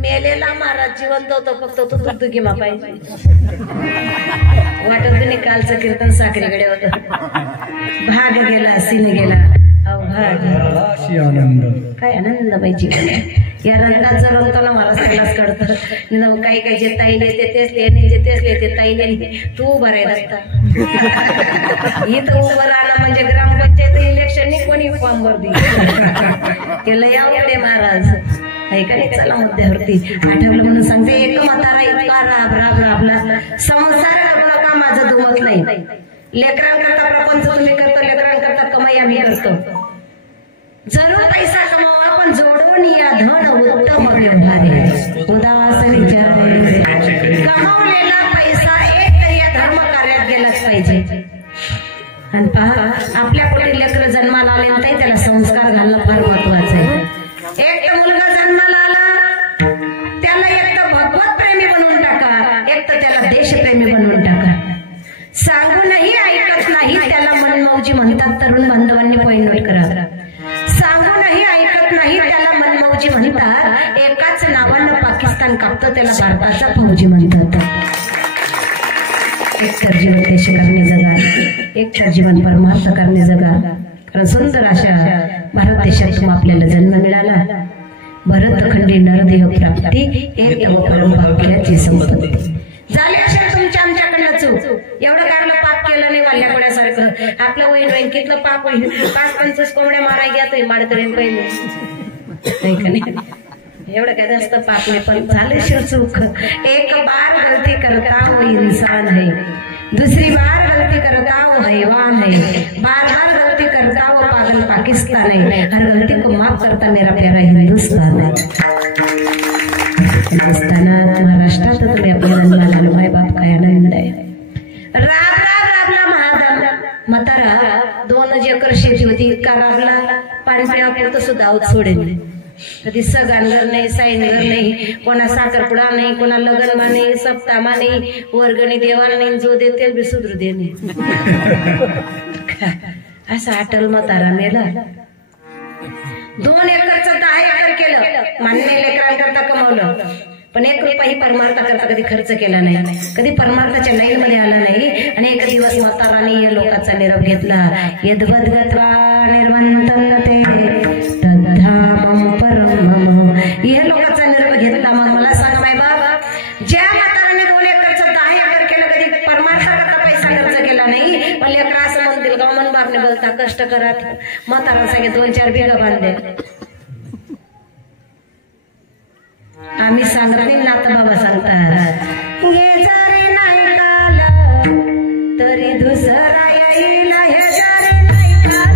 मेलेला महाराज जिवंत होतो फक्त तो दुर्दुखी मा पाहिजे. वाटत नाही कालचं कीर्तन साखरेकडे होतं. भाग गेला सीन गेला काय आनंद पाहिजे. या रंगात जर रंगताना मला सगळाच कळतं. काही काही जे ताईने ते तेच लिहिले जे तेच लिहिले ताईने तू उभा राहिला असता. इथं उभं राहणं म्हणजे ग्रामपंचायत इलेक्शन कोणी फॉर्म भरती केलं यावडे महाराज ऐका नाही. चला मुद्द्यावरती आठवलं म्हणून सांगते. एक म्हातारा इतका राब राब राबला संसार लागला का माझं दुमत नाही. लेकरांकरता प्रपंच तुम्ही करतो लेकरांकरता कमाई आम्ही करतो. जरूर पैसा कमावा पण जोडून या धन उत्तम व्यवहारे उदास विचारे. कमावलेला पैसा एक तरी या धर्म कार्यात गेलाच पाहिजे. आणि पहा आपल्या पोटी लेकर जन्माला आले नाही त्याला संस्कार घालणं फार महत्वाचं आहे. एक तर मुलगा जन्माला आला त्याला एक तर भगवत प्रेमी बनवून टाका एक तर त्याला देशप्रेमी बनवून टाका. सांगूनही ऐकत नाही त्याला मनमौजी म्हणतात. तरुण बांधवांनी पॉइंट नोट करा. सांगूनही ऐकत नाही त्याला मनमौजी म्हणतात. एकाच नावानं पाकिस्तान कापतं त्याला भारताचा फौजी म्हणतात. एक तर जीवन देश करणे जगा एक तर जीवन परमार्थ करणे जगा. कारण सुंदर अशा भारत देशात आपल्याला जन्म मिळाला. भरतखंडी नरदेह प्राप्ती एक परमभाग्याची संपत्ती. झाले असेल तुमच्या आमच्याकडनं चूक. एवढं कारलं पाप केलं नाही वाल्याकोड्यासारखं. आपलं वैन वैंकीतलं पाप होईल. 5-25 कोंबड्या माराय घेतोय माडकरीन पहिले एवढं काय जास्त पाप नाही पण झाले असेल चूक. एक बार गलती करता वो इंसान है. दूसरी बार गलती करता वो हैवान है. बार गलती करता वो पागल पाकिस्तान है. हर गलती को माफ करता मेरा प्यारा हिंदुस्तान है. हिंदुस्थानात महाराष्ट्रात तुम्ही आपल्या जन्माला माय बाप काय आनंद आहे. राबला म्हातारा 2 एकर शेती होती. इतका राबला पाणी पिण्यापुरतं सुद्धा आऊत सोडेल. कधी सगानगर नाही, साईनगर नाही, कोणा साखरपुडा नाही, कोणा लग्नमा नाही, सप्तामा नाही, वर्गणी देवाला नाही, जो देते बी सुधरू दे नाही. असा अटल म्हातारा मेला. 2 एकरचं 10 एकर केलं, मान्य लेकरांकरता कमवलं, पण 1 रुपयाही परमार्था करता कधी खर्च केला नाही, कधी परमार्थाच्या लाईन मध्ये आला नाही. आणि एक दिवस म्हाताराने या लोकांचा निरोप घेतला. यद्वद गत्वा निर्वंतते तद्धामं परमं. या लोकांचा निरोप घेतला. मग मला सांगा माय बाबा, ज्या म्हाताराने 2 एकरचं 10 एकर केलं, कधी परमार्था करता पैसा खर्च केला नाही, पण लेकरा असं म्हणतील का मन बापने बोलता कष्ट करत म्हातारा सांगे 2-4 बिघा बांधले. आम्ही सांगत नाही, नाता बाबा सांगतात हे जरी नाही काल तरी दुसरा येईल, हे जरी नाही काल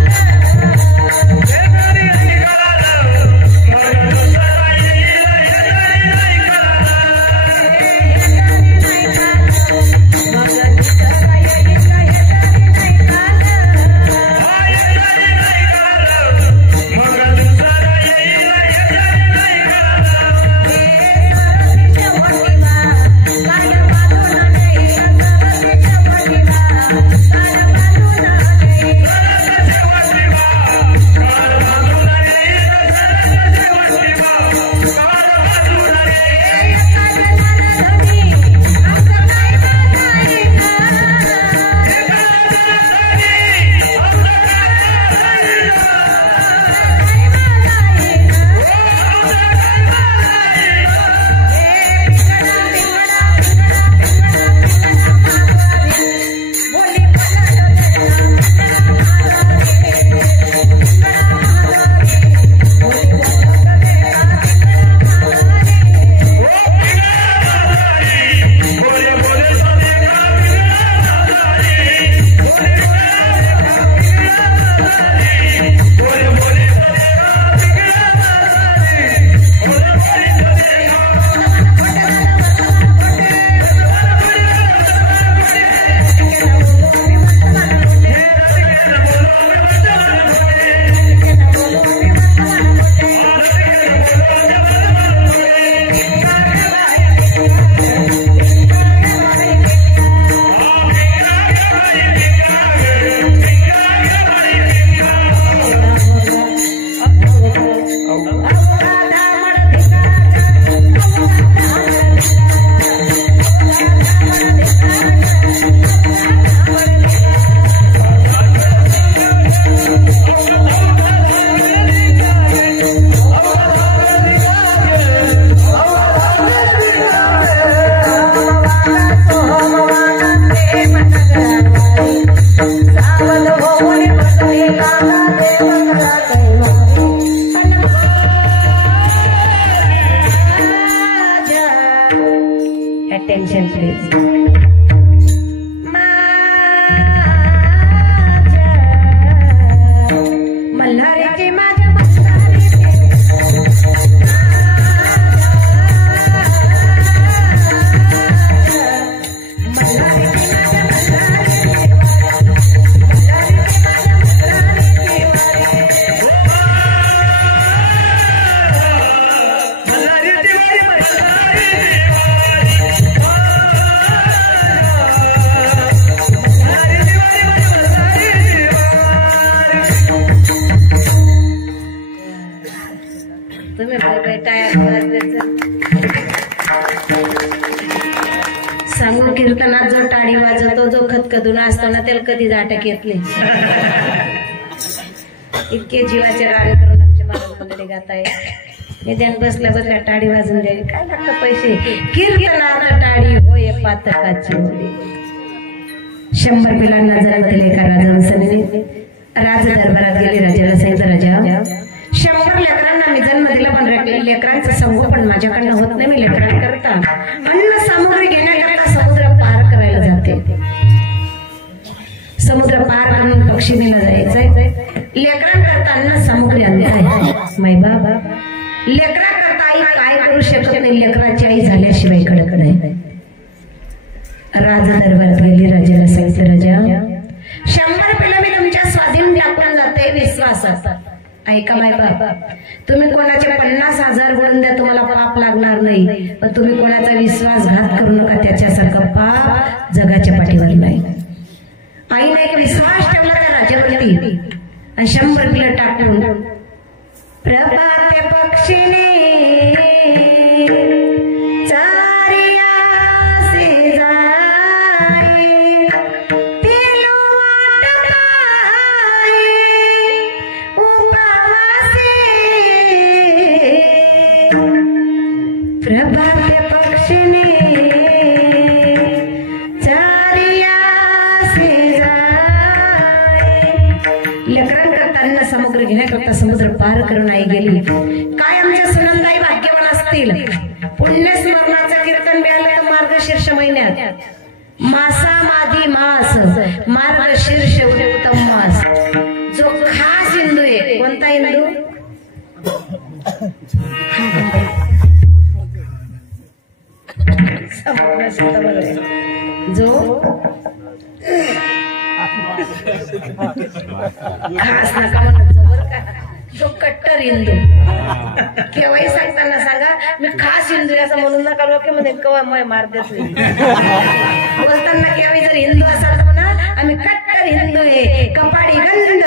Attention please. सांगून कीर्तनात जो टाळी वाजवतो, जो खतखदून असताना त्याला कधीच अटक येत नाही. इतके जीवाचे राग करून आमच्या महाराज गात आहे. निध्यान बसल्या बसल्या टाळी वाजून द्यावी, काय लागतं पैसे. कीर्तनात टाळी होय पातकाची. 100 पिलांना जन्म दिले एका राजहंसाने. राज दरबारात गेले. राजाला सांगितलं, राजा 100 लेकरांना मी जन्म दिला, पण लेकरांचं संगोपन माझ्याकडनं होत नाही. मी लेकरांकरता अन्न सामुग्री घेण्याकरता समुद्र पार करायला जाते. समुद्र पार करून पक्षिणीला जायचंय. लेकरांकरता अन्न सामुग्री आणते. माय बाबा लेकरांकरता आई काय करू शकत नाही. लेकराची आई झाल्याशिवाय कडक नाही. राजा दरबारात गेली. राजाला सांगितलं, राजा 100 पिलं मी तुमच्या स्वाधीन टाकून जाते विश्वासात. ऐका माय बाप, तुम्ही कोणाचे 50,000 बोलून द्या, तुम्हाला पाप लागणार नाही, पण तुम्ही कोणाचा विश्वासघात करू नका, त्याच्यासारखं पाप जगाच्या पाठीवर नाही. आईने एक विश्वास ठेवला त्या राजावरती आणि 100 किलो टाकून प्रभाते पक्षीने समुद्र पार करून आई गेली. काय आमच्या सुनंदाई भाग्यवान असतील, पुण्यस्मरणाचं कीर्तन मिळालं तर मार्गशीर्ष महिन्यात मासा माधी मास, मार्गशीर्ष उत्तम मास. जो खास हिंदू आहे, कोणता हिंदू? जो खास नका म्हणत जो कट्टर हिंदू. केव्हाही सांगताना सांगा मी खास हिंदू असं म्हणून नका, लोक मध्ये केव्हा मय मार देत नाही. बोलताना केव्हाही जर हिंदू असाल तर म्हणा आम्ही कट्टर हिंदू आहे. कपाडी गंध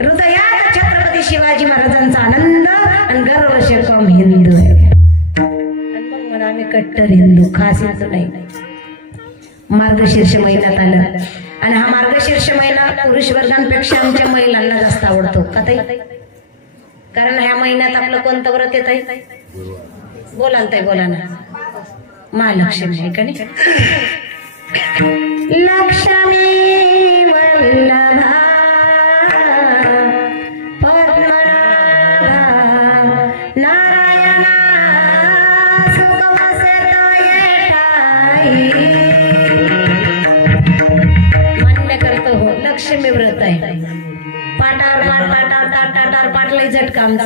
हृदयात छत्रपती शिवाजी महाराजांचा आनंद आणि गर्व शेकम हिंदू आहे. आणि मग म्हणा आम्ही कट्टर हिंदू, खास हिंदू नाही. मार्गशीर्ष महिन्यात आलं आणि हा मार्गशीर्ष महिना पुरुष वर्गांपेक्षा आमच्या महिलांना जास्त आवडतो का ताई? कारण ह्या महिन्यात आपलं कोणतं व्रत येत आहे? बोला ना ताई, बोला ना. महालक्ष्मी आहे का नाही? लक्ष्मी वल्लभा पद्मनाभा नारायणा सुखवसे लक्ष्मी व्रत आहे. पाटावर पाट लई झटका आमचा.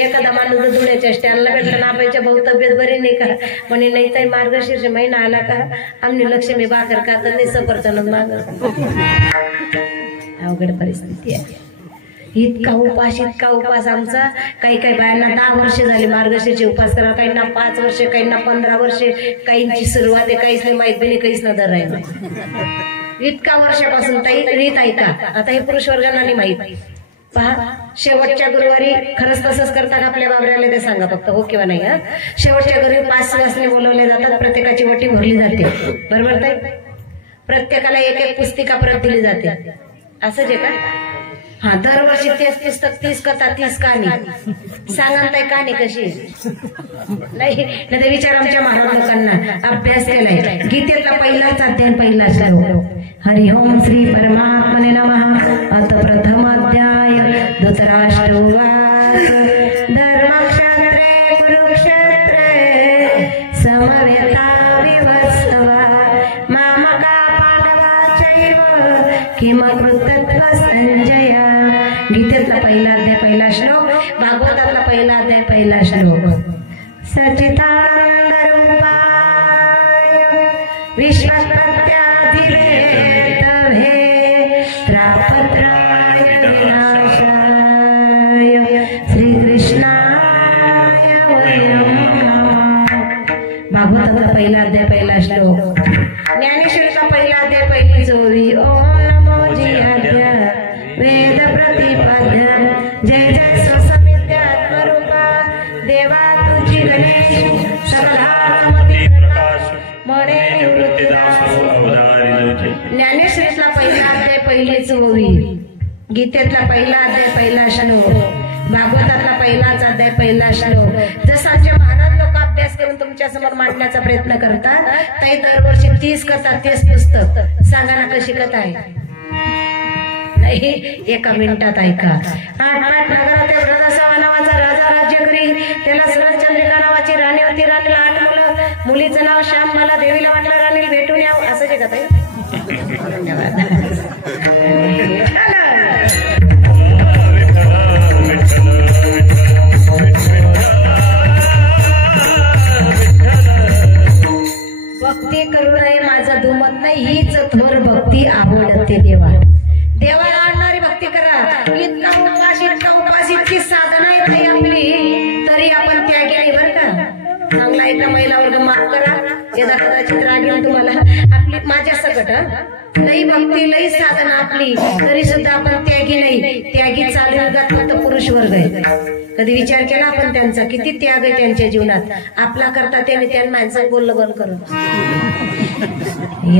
एखादा माणूस धुण्याच्या स्टँडला भेटला ना, आपल्याच्या भाऊ तब्येत बरी नाही का, म्हणे नाही ताई मार्गशीर्ष महिना आला का आम्ही लक्ष्मी भाकर खात नाही, सफरचंद मागत. अवघड परिस्थिती आहे. इतका उपास आमचा. काही बायांना 10 वर्ष झाली मार्गशीर्ष उपास करा, काहींना 5 वर्ष, काहींना 15 वर्ष, काहींची सुरुवात आहे, काहीच नाही माहित बी नाही, काहीच न धर राहिलं. इतका वर्षापासून ताई रीत ऐका. आता हे पुरुष वर्गांना नाही माहित. पहा, शेवटच्या गुरुवारी खरंच तसंच करतात आपल्या बाबऱ्याला, ते सांगा फक्त हो किंवा नाही. शेवटच्या गुरुवारी 5 सुवासने बोलवले जातात, प्रत्येकाची वटी भरली जाते, बरोबर ताई? प्रत्येकाला एक पुस्तिका परत दिली जाते. असंच आहे का? हा, दरवर्षी 30 पुस्तक, 30 कथा, 30 कहाणी. सांगा ताई कहाणी कशी नाही ते विचार. आमच्या महाराज लोकांना अभ्यास केलाय. गीतेतला पहिलाच अध्याय, पहिला श्लोक. हरि ओम श्री परमात्मने नमः. अथ प्रथम अध्याय. धृतराष्ट्र उवाच धर्मक्षेत्रे कुरुक्षेत्रे समवेता विवत्सवा मामका पांडवाचैव किम कृतत्व संजय. गीतेतला पहिला अध्याय, पहिला श्लोक. भागवतातला पहिला अध्याय, पहिला श्लोक. सच्चिदानंद रूपाय विश्वत्याधिदेवहे त्रापत्राय विनाशाय श्रीकृष्णाय वयं नमः. भागवतातला पहिला अध्याय, पहिला श्लोक. ज्ञानेश्वरीचा पहिला अध्याय, पहिली ओवी. ओम नमो जियाद्य वेद प्रतिपद्य जय जय स्वसमित्यात्मरूपा देवा तुझी गणेश सकलामती प्रकाश मने निवृत्तिदास अवतारी. ज्ञानेश्वरीतला पहिला अध्याय, पहिलीच ओवी. गीतेतला पहिला अध्याय, पहिला श्लोक. भागवतातला पहिलाच अध्याय, पहिला श्लोक. जसं आमचे महाराज लोक अभ्यास करून तुमच्या समोर मांडण्याचा प्रयत्न करतात, ताई दरवर्षी 30 कथा, 30 पुस्तक. सांगा ना कशी कथा आहे? नाही, एका मिनिटात ऐका. 8 नगरात व्रतासावा नावाचा राजा राज्य करी. त्याला चंद्रिका नावाची राणी होती. राणीला 8 मुलं. मुलीचं नाव श्याम. मला देवीला वाटलं राणीला भेटून यावं. असं जे कथा. धन्यवाद. भक्ती करू नये माझा दुमत नाही, हीच थोर भक्ती आवडते देवा. देवाला आणणारी भक्ती करा. इतका बायको नाही आपली तरी आपण त्यागी नाही बरं का. चांगला एका महिला वर्ग माफ करा, यदा कदाचित रागीन तुम्हाला. आपली माझ्या सकट लई भक्ती लई साधना आपली तरी सुद्धा आपण त्यागी नाही. त्यागी चालू युगात फक्त पुरुष वर्ग आहे. कधी विचार केला आपण त्यांचा किती त्याग आहे त्यांच्या जीवनात. आपला करता त्याने त्या माणसाला बोललं बंद करून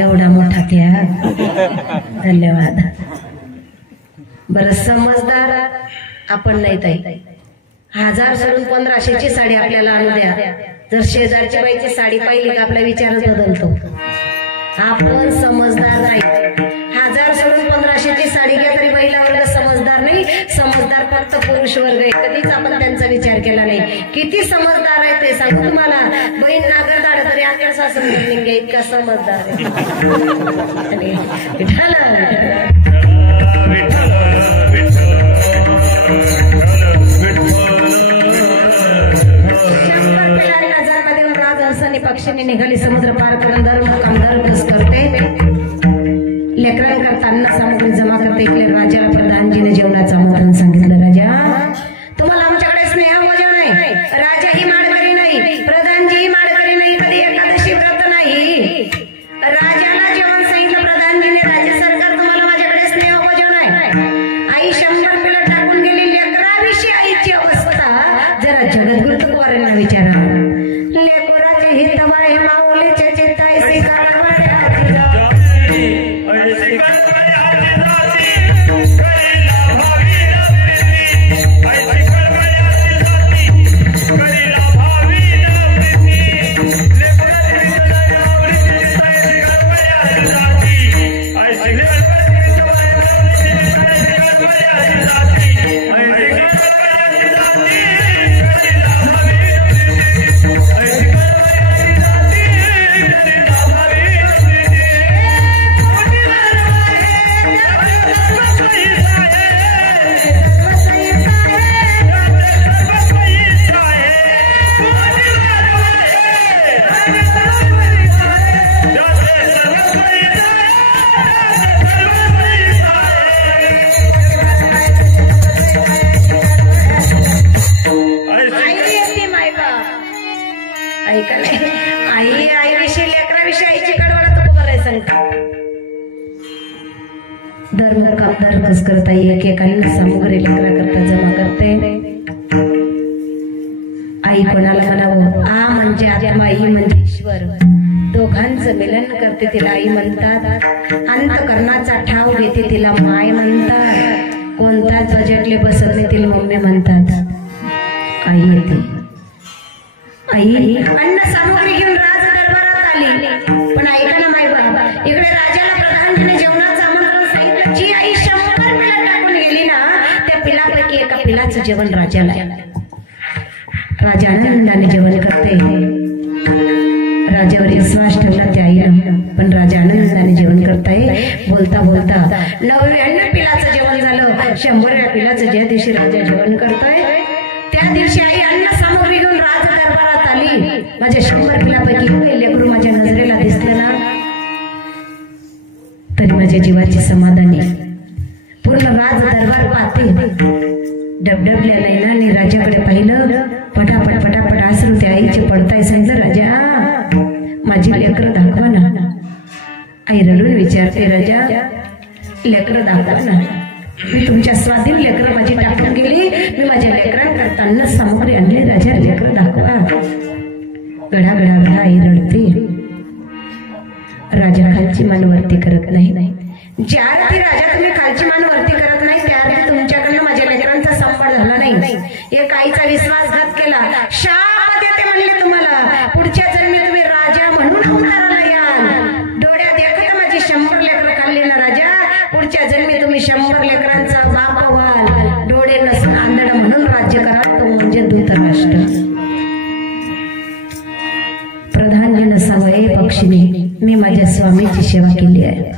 एवढा मोठा त्याग. धन्यवाद. बरं समजदार आपण नाही ताई. 1000 सोडून 1500ची साडी आपल्याला आणू द्या, जर शेजारची बाईची साडी पाहिली का आपला विचारच बदलतो. आपण समजदार नाही. 1000 सोडून 1500ची साडी घ्या तरी महिला वर्ग समजदार नाही. समजदार फक्त पुरुष वर्ग आहे. कधीच आपण त्यांचा विचार केला नाही. किती समजदार आहे ते सांगू तुम्हाला. बहीण नागरदाड तरी आकड सासून घ्या इतका समजदार आहे. पक्षीने निघाली समुद्र पार करून धर्म कामदार कस करते. लेकरांकरता अन्न सामग्री जमा करते. इकडे राजाला प्रधानजीने जेवणाचं आमंत्रण सांगितलं. राजा तुम्हाला आमच्याकडे स्नेह भोजन आहे. राजा ही माळकरी नाही, प्रधानजी ही माळकरी नाही, कधी एकादशी व्रत नाही. राजाला जेवण सांगितलं प्रधानजीने. राज्य सरकार तुम्हाला माझ्याकडे स्नेह भोजन आहे. आई 100 पिलं टाकून गेली. लेकराविषयी आईची अवस्था जरा जगद्गुरु तुकोबारांना विचारा. लेकराचे हित वय माऊलीचे चित्ताय करता एकेकाने सामग्री लेकरा करता जमा करते. आई कोणाला म्हणावं. आ म्हणजे आत्मा, आई म्हणजे ईश्वर. दोघांचं मिलन करते तिला आई म्हणतात. अंतकरणाचा ठाव घेते तिला माय म्हणतात. कोणताच बजेटले बसत नाही तिला मम्मी म्हणतात. आई येते. आई अन्न सामग्री घेऊन राज दरबारात आली. पण ऐका ना माय बाबा, इकडे राजाला प्रधानजीने जेवणाचं आमंत्रण सांगितलं. जी आई 100 पिलं टाकून गेली ना, त्या पिलापैकी एका पिलाचं जेवण राजाला. राजा आनंदाने जेवण करते. राजावर विश्वास ठेवला त्या आईनं, पण राजा आनंदाने जेवण करताय. बोलता बोलता 99 पिलाचं जेवण झालं. 100व्या पिलाचं ज्या दिवशी राजा जेवण करतोय त्या दिवशी आई अन्न सामग्री घेऊन राज दरबारात आली. माझ्या 100 पिलापैकी काही लेकरू माझ्या नजरेला दिसलं ना तरी माझ्या जीवाची समाधानी. पूर्ण राज दरबार पाहते. डबडबल्या नैनाने राजाकडे पाहिलं. पटापट पटापट आसरू त्या आईचे पडताय. सांगितलं राजा माझी लेकरं दाखवा ना. आई रडून विचारते. राजा लेकरं दाखवा ना. मी तुमच्या स्वाधीन लेकरं माझी टाकून गेली. मी माझ्या लेकरांकरता अन्न सामग्री आणली. राजा लेकरं दाखवा. गडा गडा गडा आई रडते. राजा खालची मान वरती करत नाही. ज्या अर्थी राजा तुम्ही खालची मान वरती करत नाही त्या अर्थी तुमच्याकडनं माझ्या लेकरांचा संपळ झाला नाही. एक आईचा विश्वासघात केला. शाप देते म्हणले तुम्हाला. पुढच्या जन्मी तुम्ही राजा म्हणून अवताराला याल. डोळ्यात देखत माझी 100 लेकरं खाल्ली ना राजा. पुढच्या जन्मी तुम्ही 100 लेकरांचा बाप व्हाल. डोळे नसून आंधळ म्हणून राज्य कराल. तो म्हणजे धृतराष्ट्र. प्रधानजीनं सांगले पक्षीने मी माझ्या स्वामीची सेवा केली आहे.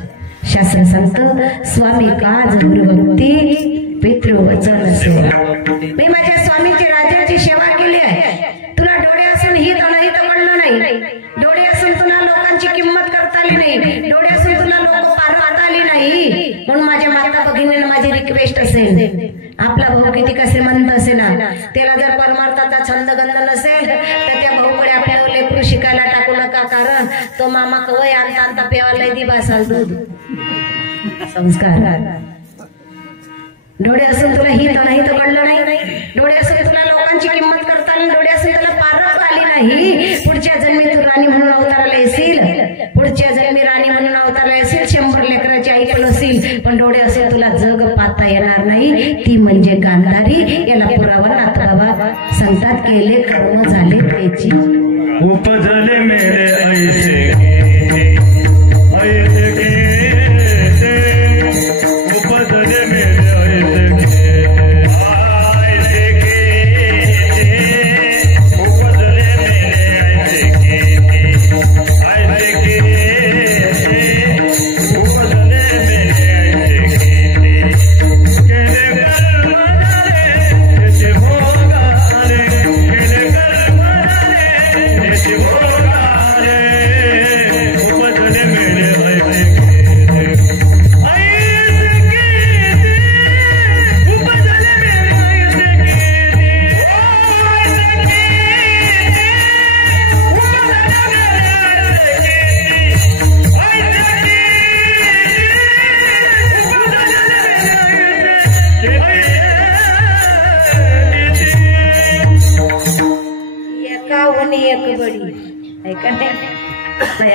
शास्त्र सांगतं स्वामी काज गुरुभक्ती पितृवचन सेवा. मी माझ्या स्वामीची राजाची सेवा केली आहे. तुला डोळे असून ही नाही तर कळलं नाही. डोळे असून तुला लोकांची किंमत करता आली नाही. डोळे असून तुला लोक पारवता आली नाही. म्हणून माझ्या माता भगिनींना माझी रिक्वेस्ट असेल. आपला भाऊ किती कसे म्हणत असे ना त्याला मामा कवय आणता आणता पेवायला दी बासाल दूध संस्कार डोळे असून तुला हित नाही तर कळलं नाही डोळे असून तुला लोकांची किंमत करता आली डोळे असून तुला पारख आली नाही पुढच्या जन्मी तू राणी म्हणून अवताराला येशील पुढच्या जन्मी राणी म्हणून अवताराला येशील 100 लेकराची आई पण असेल पण डोळे असून तुला जग पाहता येणार नाही ती म्हणजे गांधारी याला पुरावा नाथबाबा सांगतात केले कर्म झाले त्याची उपजले मेरे ऐसे उपजले मेरे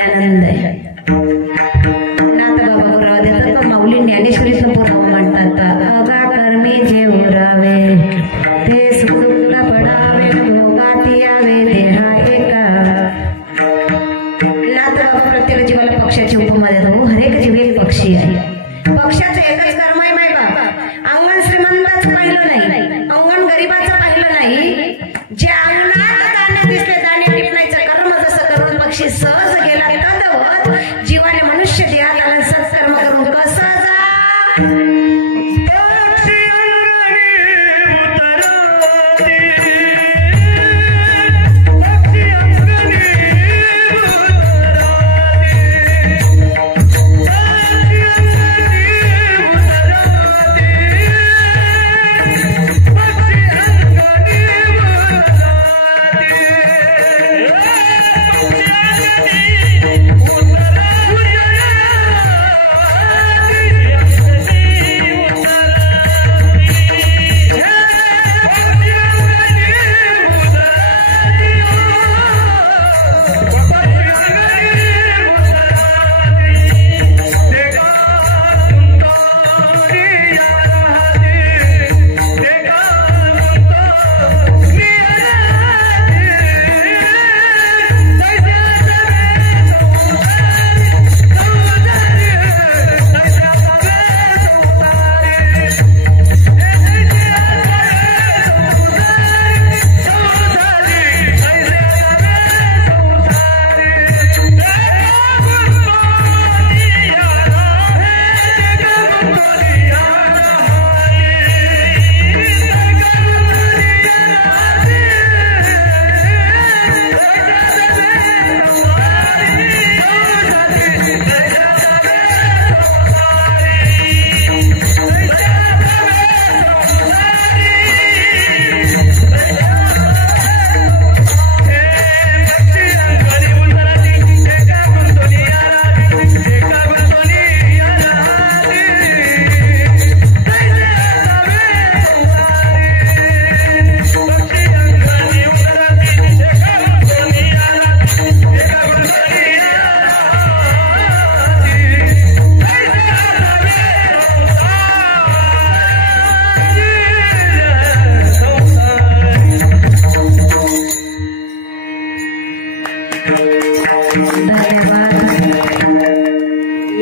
आनंद आहे नाथबाबा पुरावा देतात पण माऊली ज्ञानेश्वरीचं पुरावा म्हणतात अगा कर्मी जे उरावे ते सुख पडावे भोगाती यावे देहा एका नाथबाबा प्रत्येक जीवाला पक्षाची उपमा देतो हरेक जीव एक पक्षी आहे पक्षाचं एकच कर्म आहे माय बाबा अंगण श्रीमंताचं पाहिलं नाही अंगण गरीबाचं पाहिलं नाही जे अंगणात दाणे दिसले दाणे टिपण्याचं कर्म जसं करून पक्षी सहज गेला तद्वत जीवाने मनुष्य देहात आला सत्कर्म करून कसं जा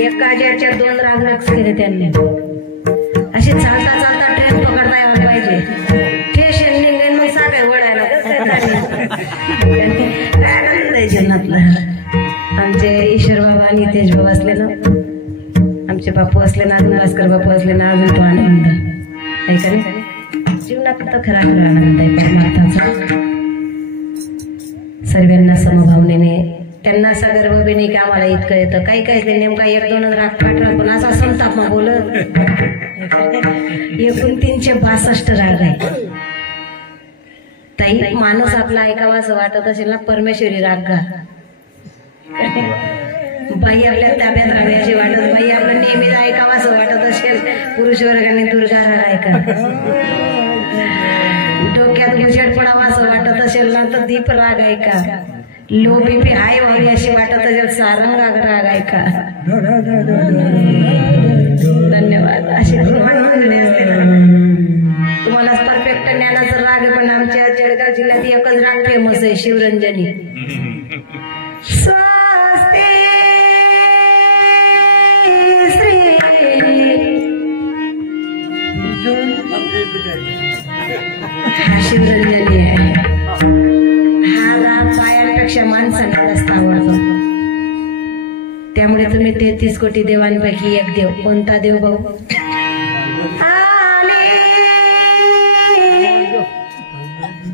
एकाच्या 2 राग राग केले त्यांनी असे चालता चालता ट्रेन पकडता यायला पाहिजे स्टेशन निघेल मग साखर वळायला आनंद आहे जन्नातला आमचे ईश्वर बाबा आणि तेज बाबा असले ना आमचे बापू असले ना नरस्कर बापू असले ना अजून तो आनंद आहे का नाही जीवनात तर खरा खरा आनंद आहे परमार्थाचा सर्वांना समभावनेने त्यांना असा गर्व बी नाही की आम्हाला इतकं येतं काही काही ते नेमका 1-2 राग पाठवा पण असा संताप मग बोलत एकूण 362 राग आहे ताई माणूस आपला ऐकावा असं वाटत असेल ना परमेश्वरी राग गा बाई आपल्या ताब्यात राहावी अशी वाटत, बाई आपलं नेहमी ऐकावं असं वाटत असेल, पुरुष वर्गाने दुर्गा राग ऐका, डोक्यात उजेड पडावा असं वाटत असेल ना तर दीप राग ऐका, लो बीपी हाय व्हावी अशी वाटत असेल सारंग राग ऐका. धन्यवाद. अशी तुम्हाला परफेक्ट ज्ञानाचा राग, पण आमच्या जळगाव जिल्ह्यात एकच राग फेमस आहे, शिवरंजनी. स्वस्ती श्री हा शिवरंजनी आहे. हा राग पायांपेक्षा माणसाला जास्त आवडतो. त्यामुळे तुम्ही 33 कोटी देवांपैकी एक देव, कोणता देव भाऊ?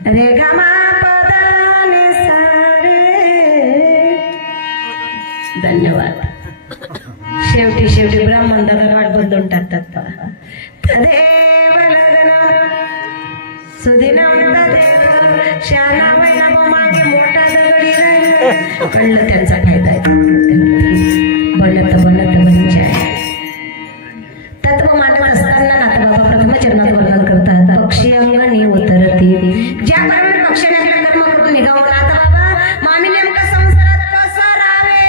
रे गमा पदाने सारे. धन्यवाद. शेवटी ब्राह्मण दादा वाट बदलून टाकतात. देव लग्न सुदिनम देव शाना महिना मागे मोठा दगडी राहिला, कळलं त्यांचा फायदा आहे. बनत म्हणजे तत्व मांडत असताना नाथबाबा प्रथमचरणात वर्णन करतात. पक्षी अंगणी उतरती, ज्याप्रमाणे पक्षाने आपल्या कर्म करून निघावं. नाथबाबा मामी नेमका संसारात कसं राहावे,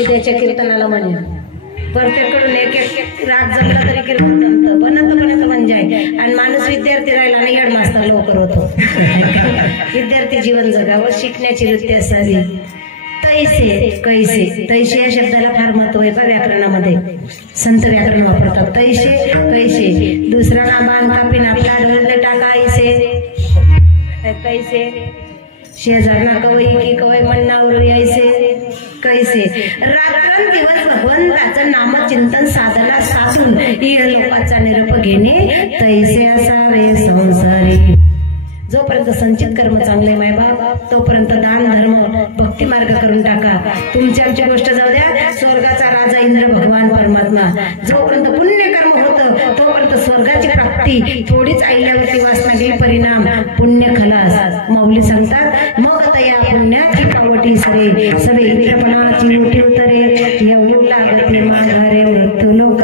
उद्याच्या कीर्तनाला म्हणे. प्रत्येकडून एक राग जमला तरी कीर्तन जमतं, बनत म्हणजे. आणि माणूस विद्यार्थी राहिला आणि हेडमास्तर लवकर होतो. विद्यार्थी जीवन जगावं, शिकण्याची वृत्ती असावी. तैसे कैसे, तैसे या शब्दाला फार महत्व आहे बा व्याकरणामध्ये. संत व्याकरण वापरतात. तैसे कैसे, दुसरा नाम कापीन आपला ढोलने टाका ऐसे. कैसे शेजारना कवई की कवय म्हणण्यावर यायचे. कैसे रात्रंदिवस भगवंताचं नामचिंतन साधना साधून इहलोकाचा निरोप घेणे. तैसे असावे संसारी. जोपर्यंत संचित कर्म चांगले मायबाप, तोपर्यंत दान धर्म भक्ती मार्ग करून टाका. तुमची आमची गोष्ट जाऊ द्या. स्वर्गाचा राजा इंद्र भगवान परमात्मा, जोपर्यंत पुण्य कर्म होतं तोपर्यंत स्वर्गाची प्राप्ती. थोडीच आईल्यावरती वासना गेली, परिणाम पुण्य खलास. माऊली सांगतात, मग तया पुण्याची पावटी सरे, सवे इंद्रपणाची मोठी उतरे. येऊ लागते माघारे मृत्यू लोक.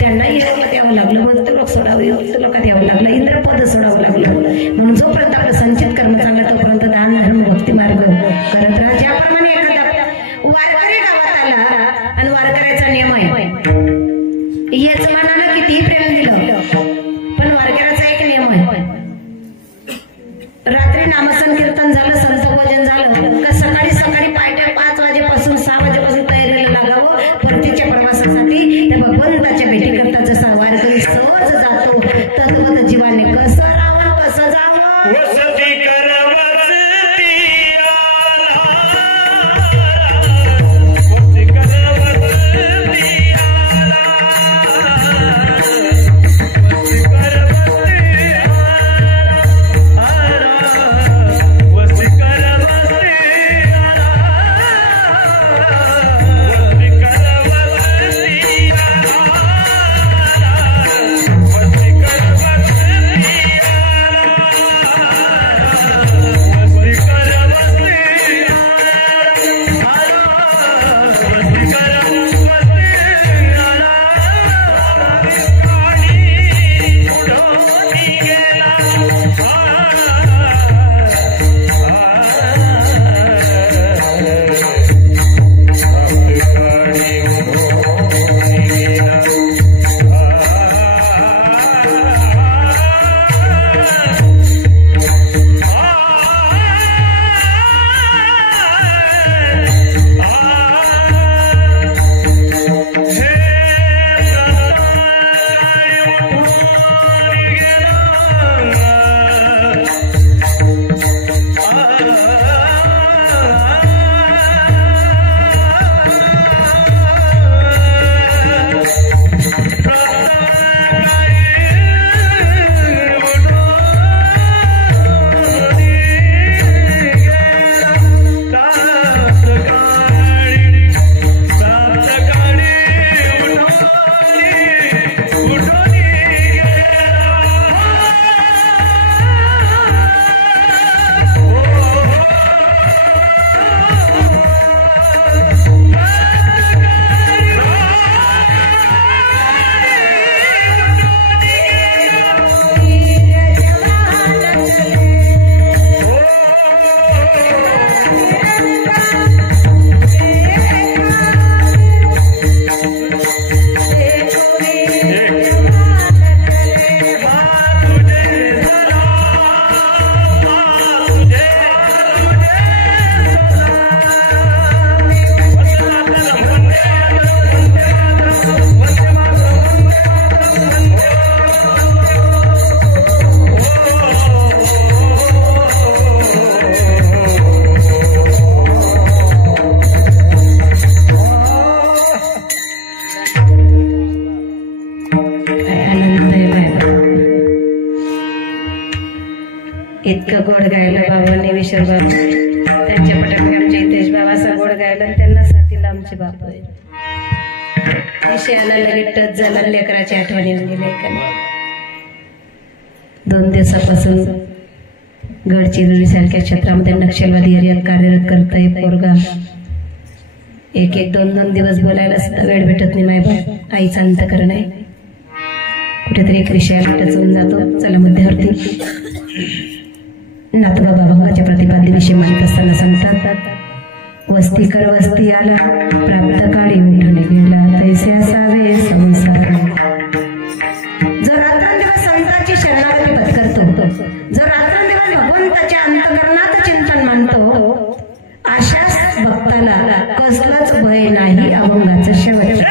त्यांना लोक द्यावं लागलं, मृत्यू लोक सोडावं, मृत्यू लोक द्यावं लागलं, इंद्रपद सोडावं लागलं. म्हणून जोपर्यंत आपलं संचित कर्म चांगलं तोपर्यंत दान धर्म भक्ती मार्ग करत राहा. ज्याप्रमाणे एखादा वारकरी गावात आला आणि वारकऱ्याचा नियम आहे, यजमानानं कितीही प्रेम दिलं पण वारकऱ्याचा एक नियम आहे. रात्री नामसंकीर्तन झालं, संत भोजन झालं का सकाळी पायट्या 5 वाजेपासून 6 वाजेपासून तयारीला लागावं परतीच्या प्रवासासाठी. तर भगवंताच्या भेटी करता जसा वारकरी सहज जातो, तद्वत जीवाने कसं राहावं, कसं जावं. इतकं गोड गायलं बाबांनी विशाल बाबा. त्यांच्या पटापट आमचे हितेश बाबा असं गोड गायलं आणि त्यांना साथीला आमचे बाबा आहे. विषयाला लगेच टच झाला, लेकराची आठवणी येऊन गेली का. 2 दिवसापासून गडचिरोली सारख्या क्षेत्रामध्ये नक्षलवादी एरियात कार्यरत करतोय पोरगा. 1-2 दिवस बोलायला सुद्धा वेळ भेटत नाही. मायबाप आईचा अंतकरण आहे. कुठेतरी एक विषयाला टचून जातो. चला मुद्द्यावरती. नाथबाबा भंगाच्या प्रतिपाद्याविषयी माहित असताना सांगतात, वस्ती कर वस्ती आला, प्राप्त काळी उठून गेला, तैसे असावे संसार. जो रात्रंदिवस संतांची शरणागती पत्करतो, जो रात्रंदिवस भगवंताच्या अंतकरणात चिंतन मानतो, अशाच भक्ताला कसलाच भय नाही अभंगाचं शेवट.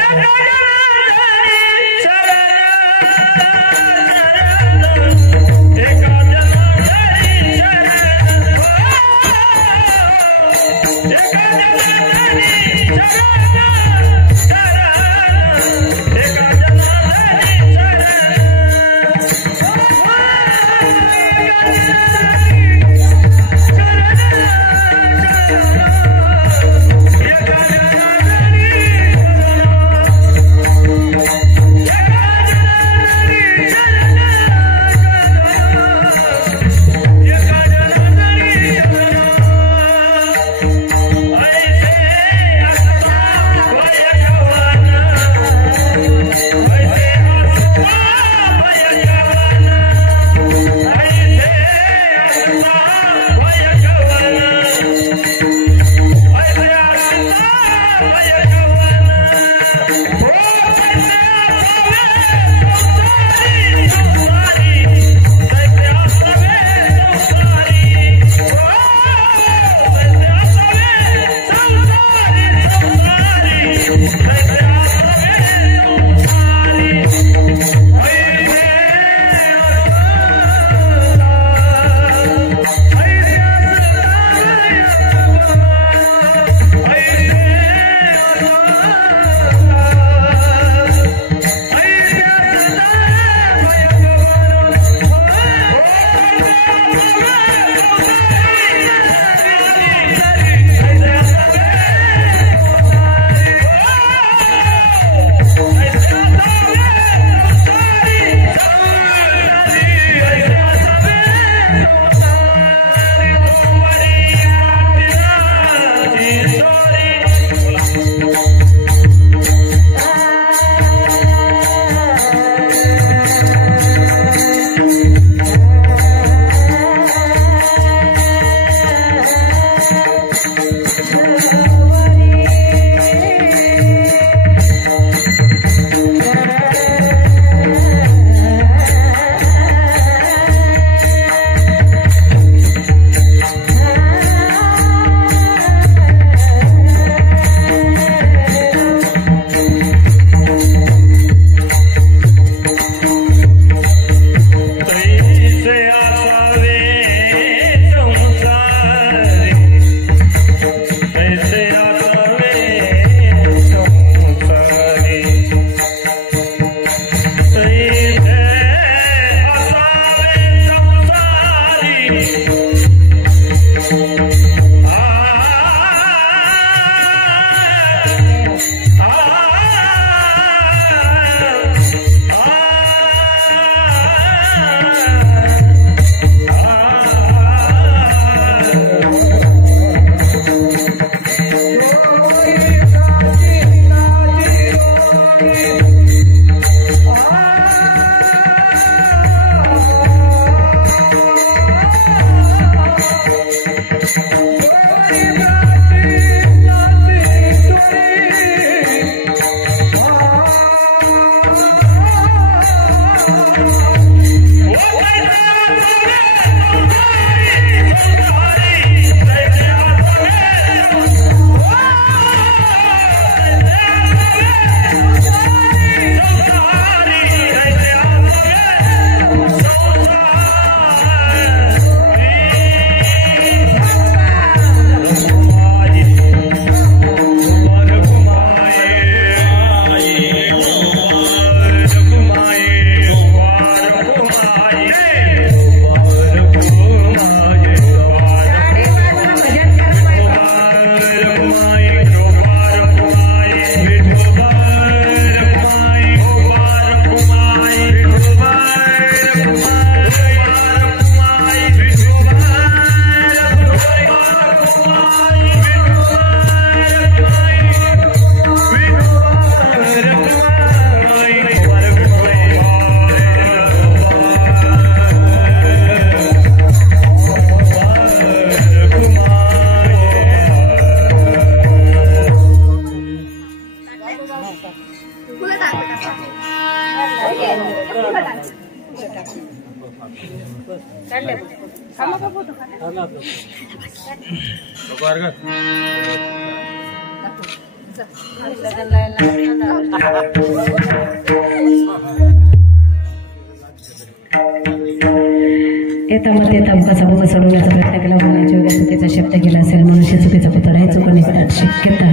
येता मग ते तमकाचा भोग सोडवण्याचा प्रयत्न केला, बोलायच्या वेळेस चुकीचा शब्द गेला असेल, मनुष्य चुकीचा पुतळा आहे, चुकून शक्यता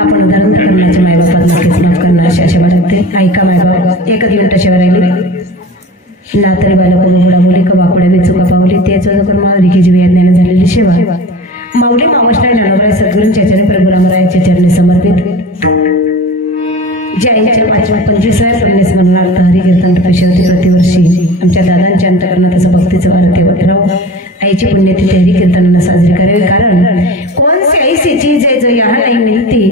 आपण उदाहरण करण्याच्या मायबापात नक्कीच माफ करणं अशी आशा बाळगते. ऐका मायबाप, एकच मिनिट शिवाय राहिली ना तरी बालक मुला मुली का वाकुड्या चुका पावली तेच माधुरी जीव ज्ञान झालेली शिवा माऊली मावसराय ज्ञानोबराय सद्गुरूंच्या चरणी प्रभुरामरायांच्या चरणी समर्पित जे आईच्या 25व्या पुण्यस्मरणार्थ हरिकीर्तन पेशवती प्रतिवर्षी आमच्या दादांच्या अंतकरणात असं भक्तीचं भारतीय राहू आईची पुण्यतिथी हरिकीर्तनानं साजरी करावी. कारण कौन सी ऐसी चीज है जो यहाँ नहीं मिलती,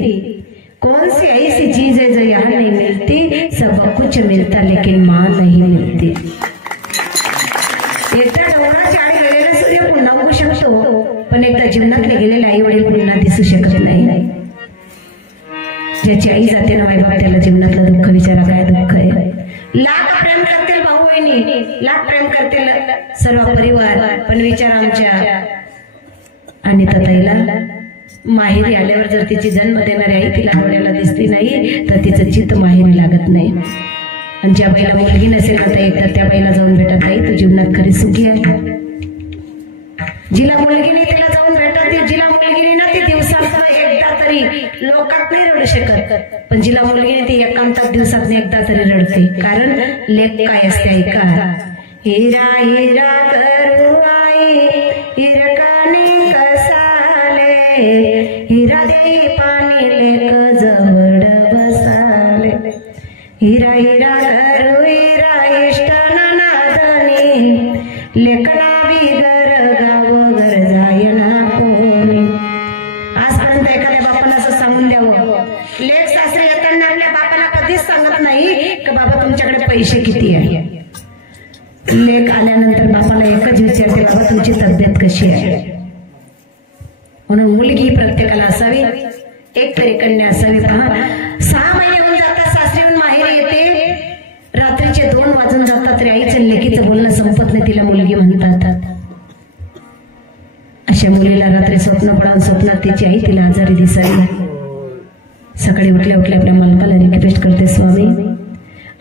कौन सी ऐसी चीज है जो यहाँ नहीं मिलती, सब कुछ मिलता लेकिन माँ नहीं मिलती. एकदा डोंगराच्या आड गेलेला सूर्य पुन्हा उगू शकतो, पण एकदा जीवनातले गेलेले आई वडील पुन्हा दिसू शकत नाही. ज्याची आई जाते ना मायबाप त्याला जीवनातलं दुःख विचारा काय दुःख आहे. लाख प्रेम करतील भाऊ बहिणी, लाख प्रेम करतील सर्व परिवार, पण विचार आमच्या आणि ताईला माहेरी आल्यावर जर तिची जन्म देणारी आई तिला डोळ्याला दिसली नाही तर तिचं चित्त माहेरी लागत नाही. आणि ज्या बाईला मुलगी नसेल ना तर एकदा त्या बाईला जाऊन भेटत आई तू जीवनात खरी सुखी आहे. जिला मुलगी नाही तिला जाऊन भेटत, जिला मुलगी नाही ना ती दिवसात एकदा तरी लोकात नाही रडू शकत, पण जिला मुलगी नाही ती एकांतात दिवसात एकदा तरी रडते. कारण लेख काय असते ऐका. हिरा हिरा करू आई हिरकाने कसाले, हिरा देई पाणी लेक जवळ बसाले. हिरा हिरा करू हिरा इष्ट नादनी, लेखना बिगर गाव घर जायना कोणी. आजपर्यंत एखाद्या बापाला असं सांगून द्यावं, लेख सासरे येताना आपल्या बापाला कधीच सांगत नाही की बाबा तुमच्याकडे पैसे किती आहे. लेख आल्यानंतर बापाला एकच विचारते बाबा तुमची तब्येत कशी आहे. म्हणून मुलगी प्रत्येकाला असावी, एक तरी कन्या असावी. पहा 6 महिने होऊन जातात सासरीहून माहेरी येते, रात्रीचे 2 वाजून जातात तरी आईचं लेकीचं बोलणं संपत नाही, तिला मुलगी म्हणतात. अशा मुलीला रात्री स्वप्न पडावून स्वप्नात तिची आई तिला आजारी दिसावी. सकाळी उठल्या उठल्या आपल्या मालकाला रिक्वेस्ट करते स्वामी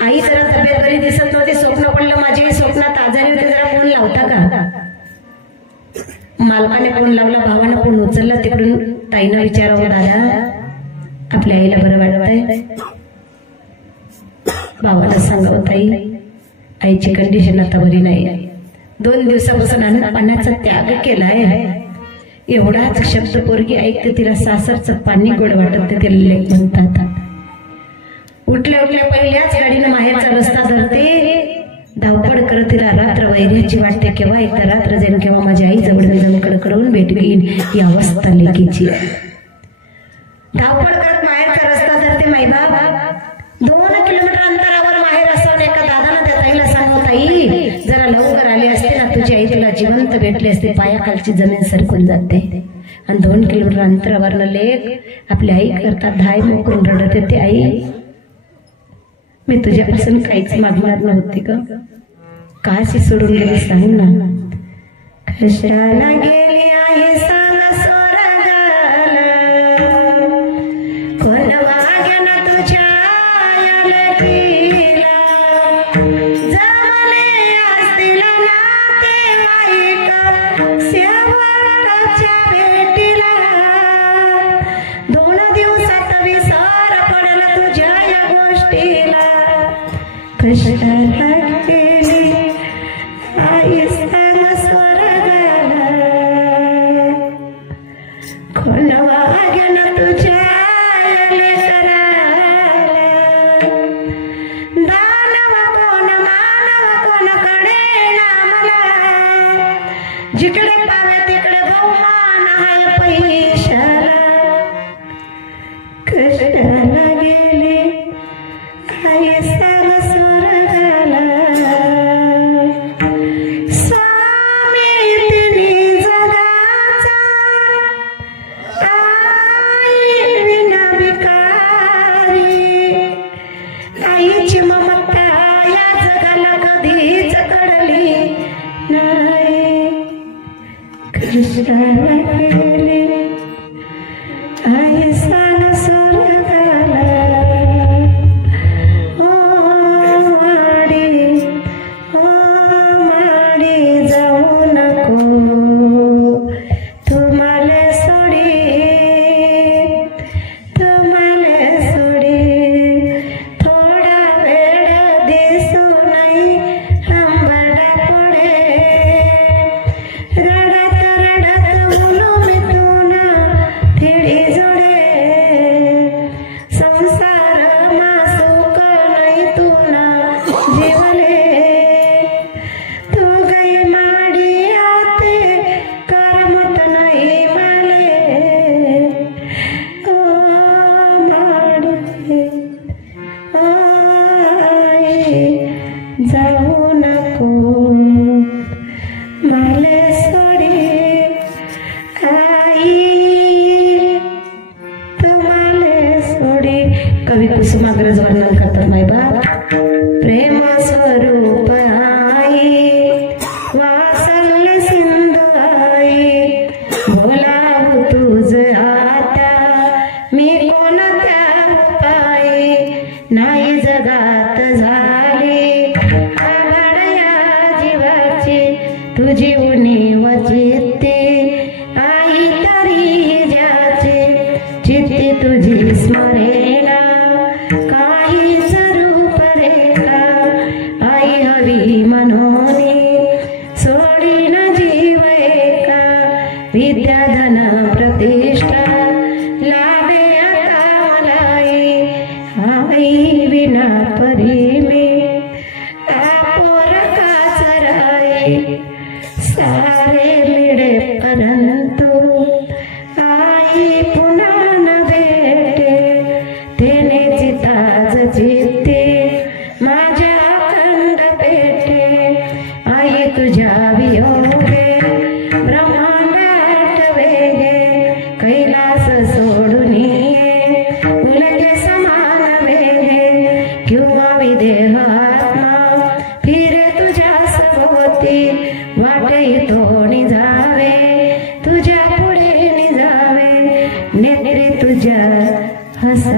आई जरा तब्येत बरी दिसत नव्हती, स्वप्न पडलं माझी स्वप्नात आजारी होते, जरा फोन लावता का. मालकाने फोन लावला, भावानं फोन उचलला, तिकडून ताईनं विचारावं दादा आपल्या आईला बरं वाटतंय. भावाला सांगावं ताई आईची कंडिशन आता बरी नाही, 2 दिवसापासून अन्नपाण्याचा त्याग केलाय. एवढाच शब्द पोरगी ऐकते तिला सासरचं पाणी गोड वाटत ते लेख म्हणतात. उठल्या उठल्या पहिल्याच गाडीनं माहेरचा रस्ता धरते, धावपळ करत तिला रात्र वैर्याची वाटते. केव्हा एकदा रात्र जाईन, केव्हा माझ्या आई जवळ मी जाऊन कडकडवून भेट घेईन, ही अवस्था लेकीची. धावपळ करत माहेरचा रस्ता धरते. माईबाप 2 किलोमीटर अंतरावर माहेर असं एका दादानं त्या ताईला सांगू ताई जरा लवकर आली असते ना तुझी आई तुला जिवंत भेटली असते. पायाखालची जमीन सरकून जाते. आणि 2 किलोमीटर अंतरावरनं लेक आपली आई करता धाय मोकरून रडत येते. आई मी तुझ्यापासून काहीच मागणार नव्हती का, काशी सोडून गेली सांग ना. कशाला गेली आहे सांग स्वर्गाला, कोण वागेना तुझ्या लेकीला. जमले असतील नातेवाईक शेवटच्या भेटीला, 2 दिवसात विसर पडला तुझ्या या गोष्टीला. कशाला गेली आई सांग स्वर्गाला, कोण वागेना तुझ्या लेकराला. दानव कोण मानव कोण कळेना मला, जिकडे पावे तिकडे बहुमान हाय पैशाला. कशाला गेली आई सांग स्वर्गाला. स्वामी तिने जगाचा आई विना भिकारी, आईची ममता या जगाला कधीच नाही कृष्णाला गेले आई सान स्वर्गाला माडी जाऊ नको तुम्हाला सोडी थोडा वेळ दिसू नाही आंबडा पडे रडत उलुमी तुना थिडी जोडे संसार मा सुख नाही तुना जीवले तू गई माडी आते करमत नाही माले ओ माडी जाऊ नको माले सोडी आई तुम्हाले सोडी. कवी कुसुमाग्रज वर्णन करतात माय बाप. प्रेम स्वरूप आई वात्सल्य सिंधू आई बोलावू तुझ आता मी कोणत्या उपाय नाही जगात झाली आघाडया जीवाची तुझी उणीव चित्ते आई तरी ज्याचे चित्ते तुझी स्मरेना काहीच रूप रेखा आई हवी म्हणून सोडीन जीव एका विद्या धन प्रतिष्ठा लाभे आता मलाई आई विना परी मी आपोर काचराई सारे मिळे परंतु आई पुन्हा न भेटे तेने चिताज चित्ते माझ्या अखंड पेटे आई तुझ्या वियोगे ब्रह्मांडात वेगे कैलास सोडून ये उलटे समान वेगे किंवा विदेह आत्मा फिरे तुझ्या सभोवती वाटे तो निजावे तुझ्या पुढे निजावे नेत्रे तुझ्या हसा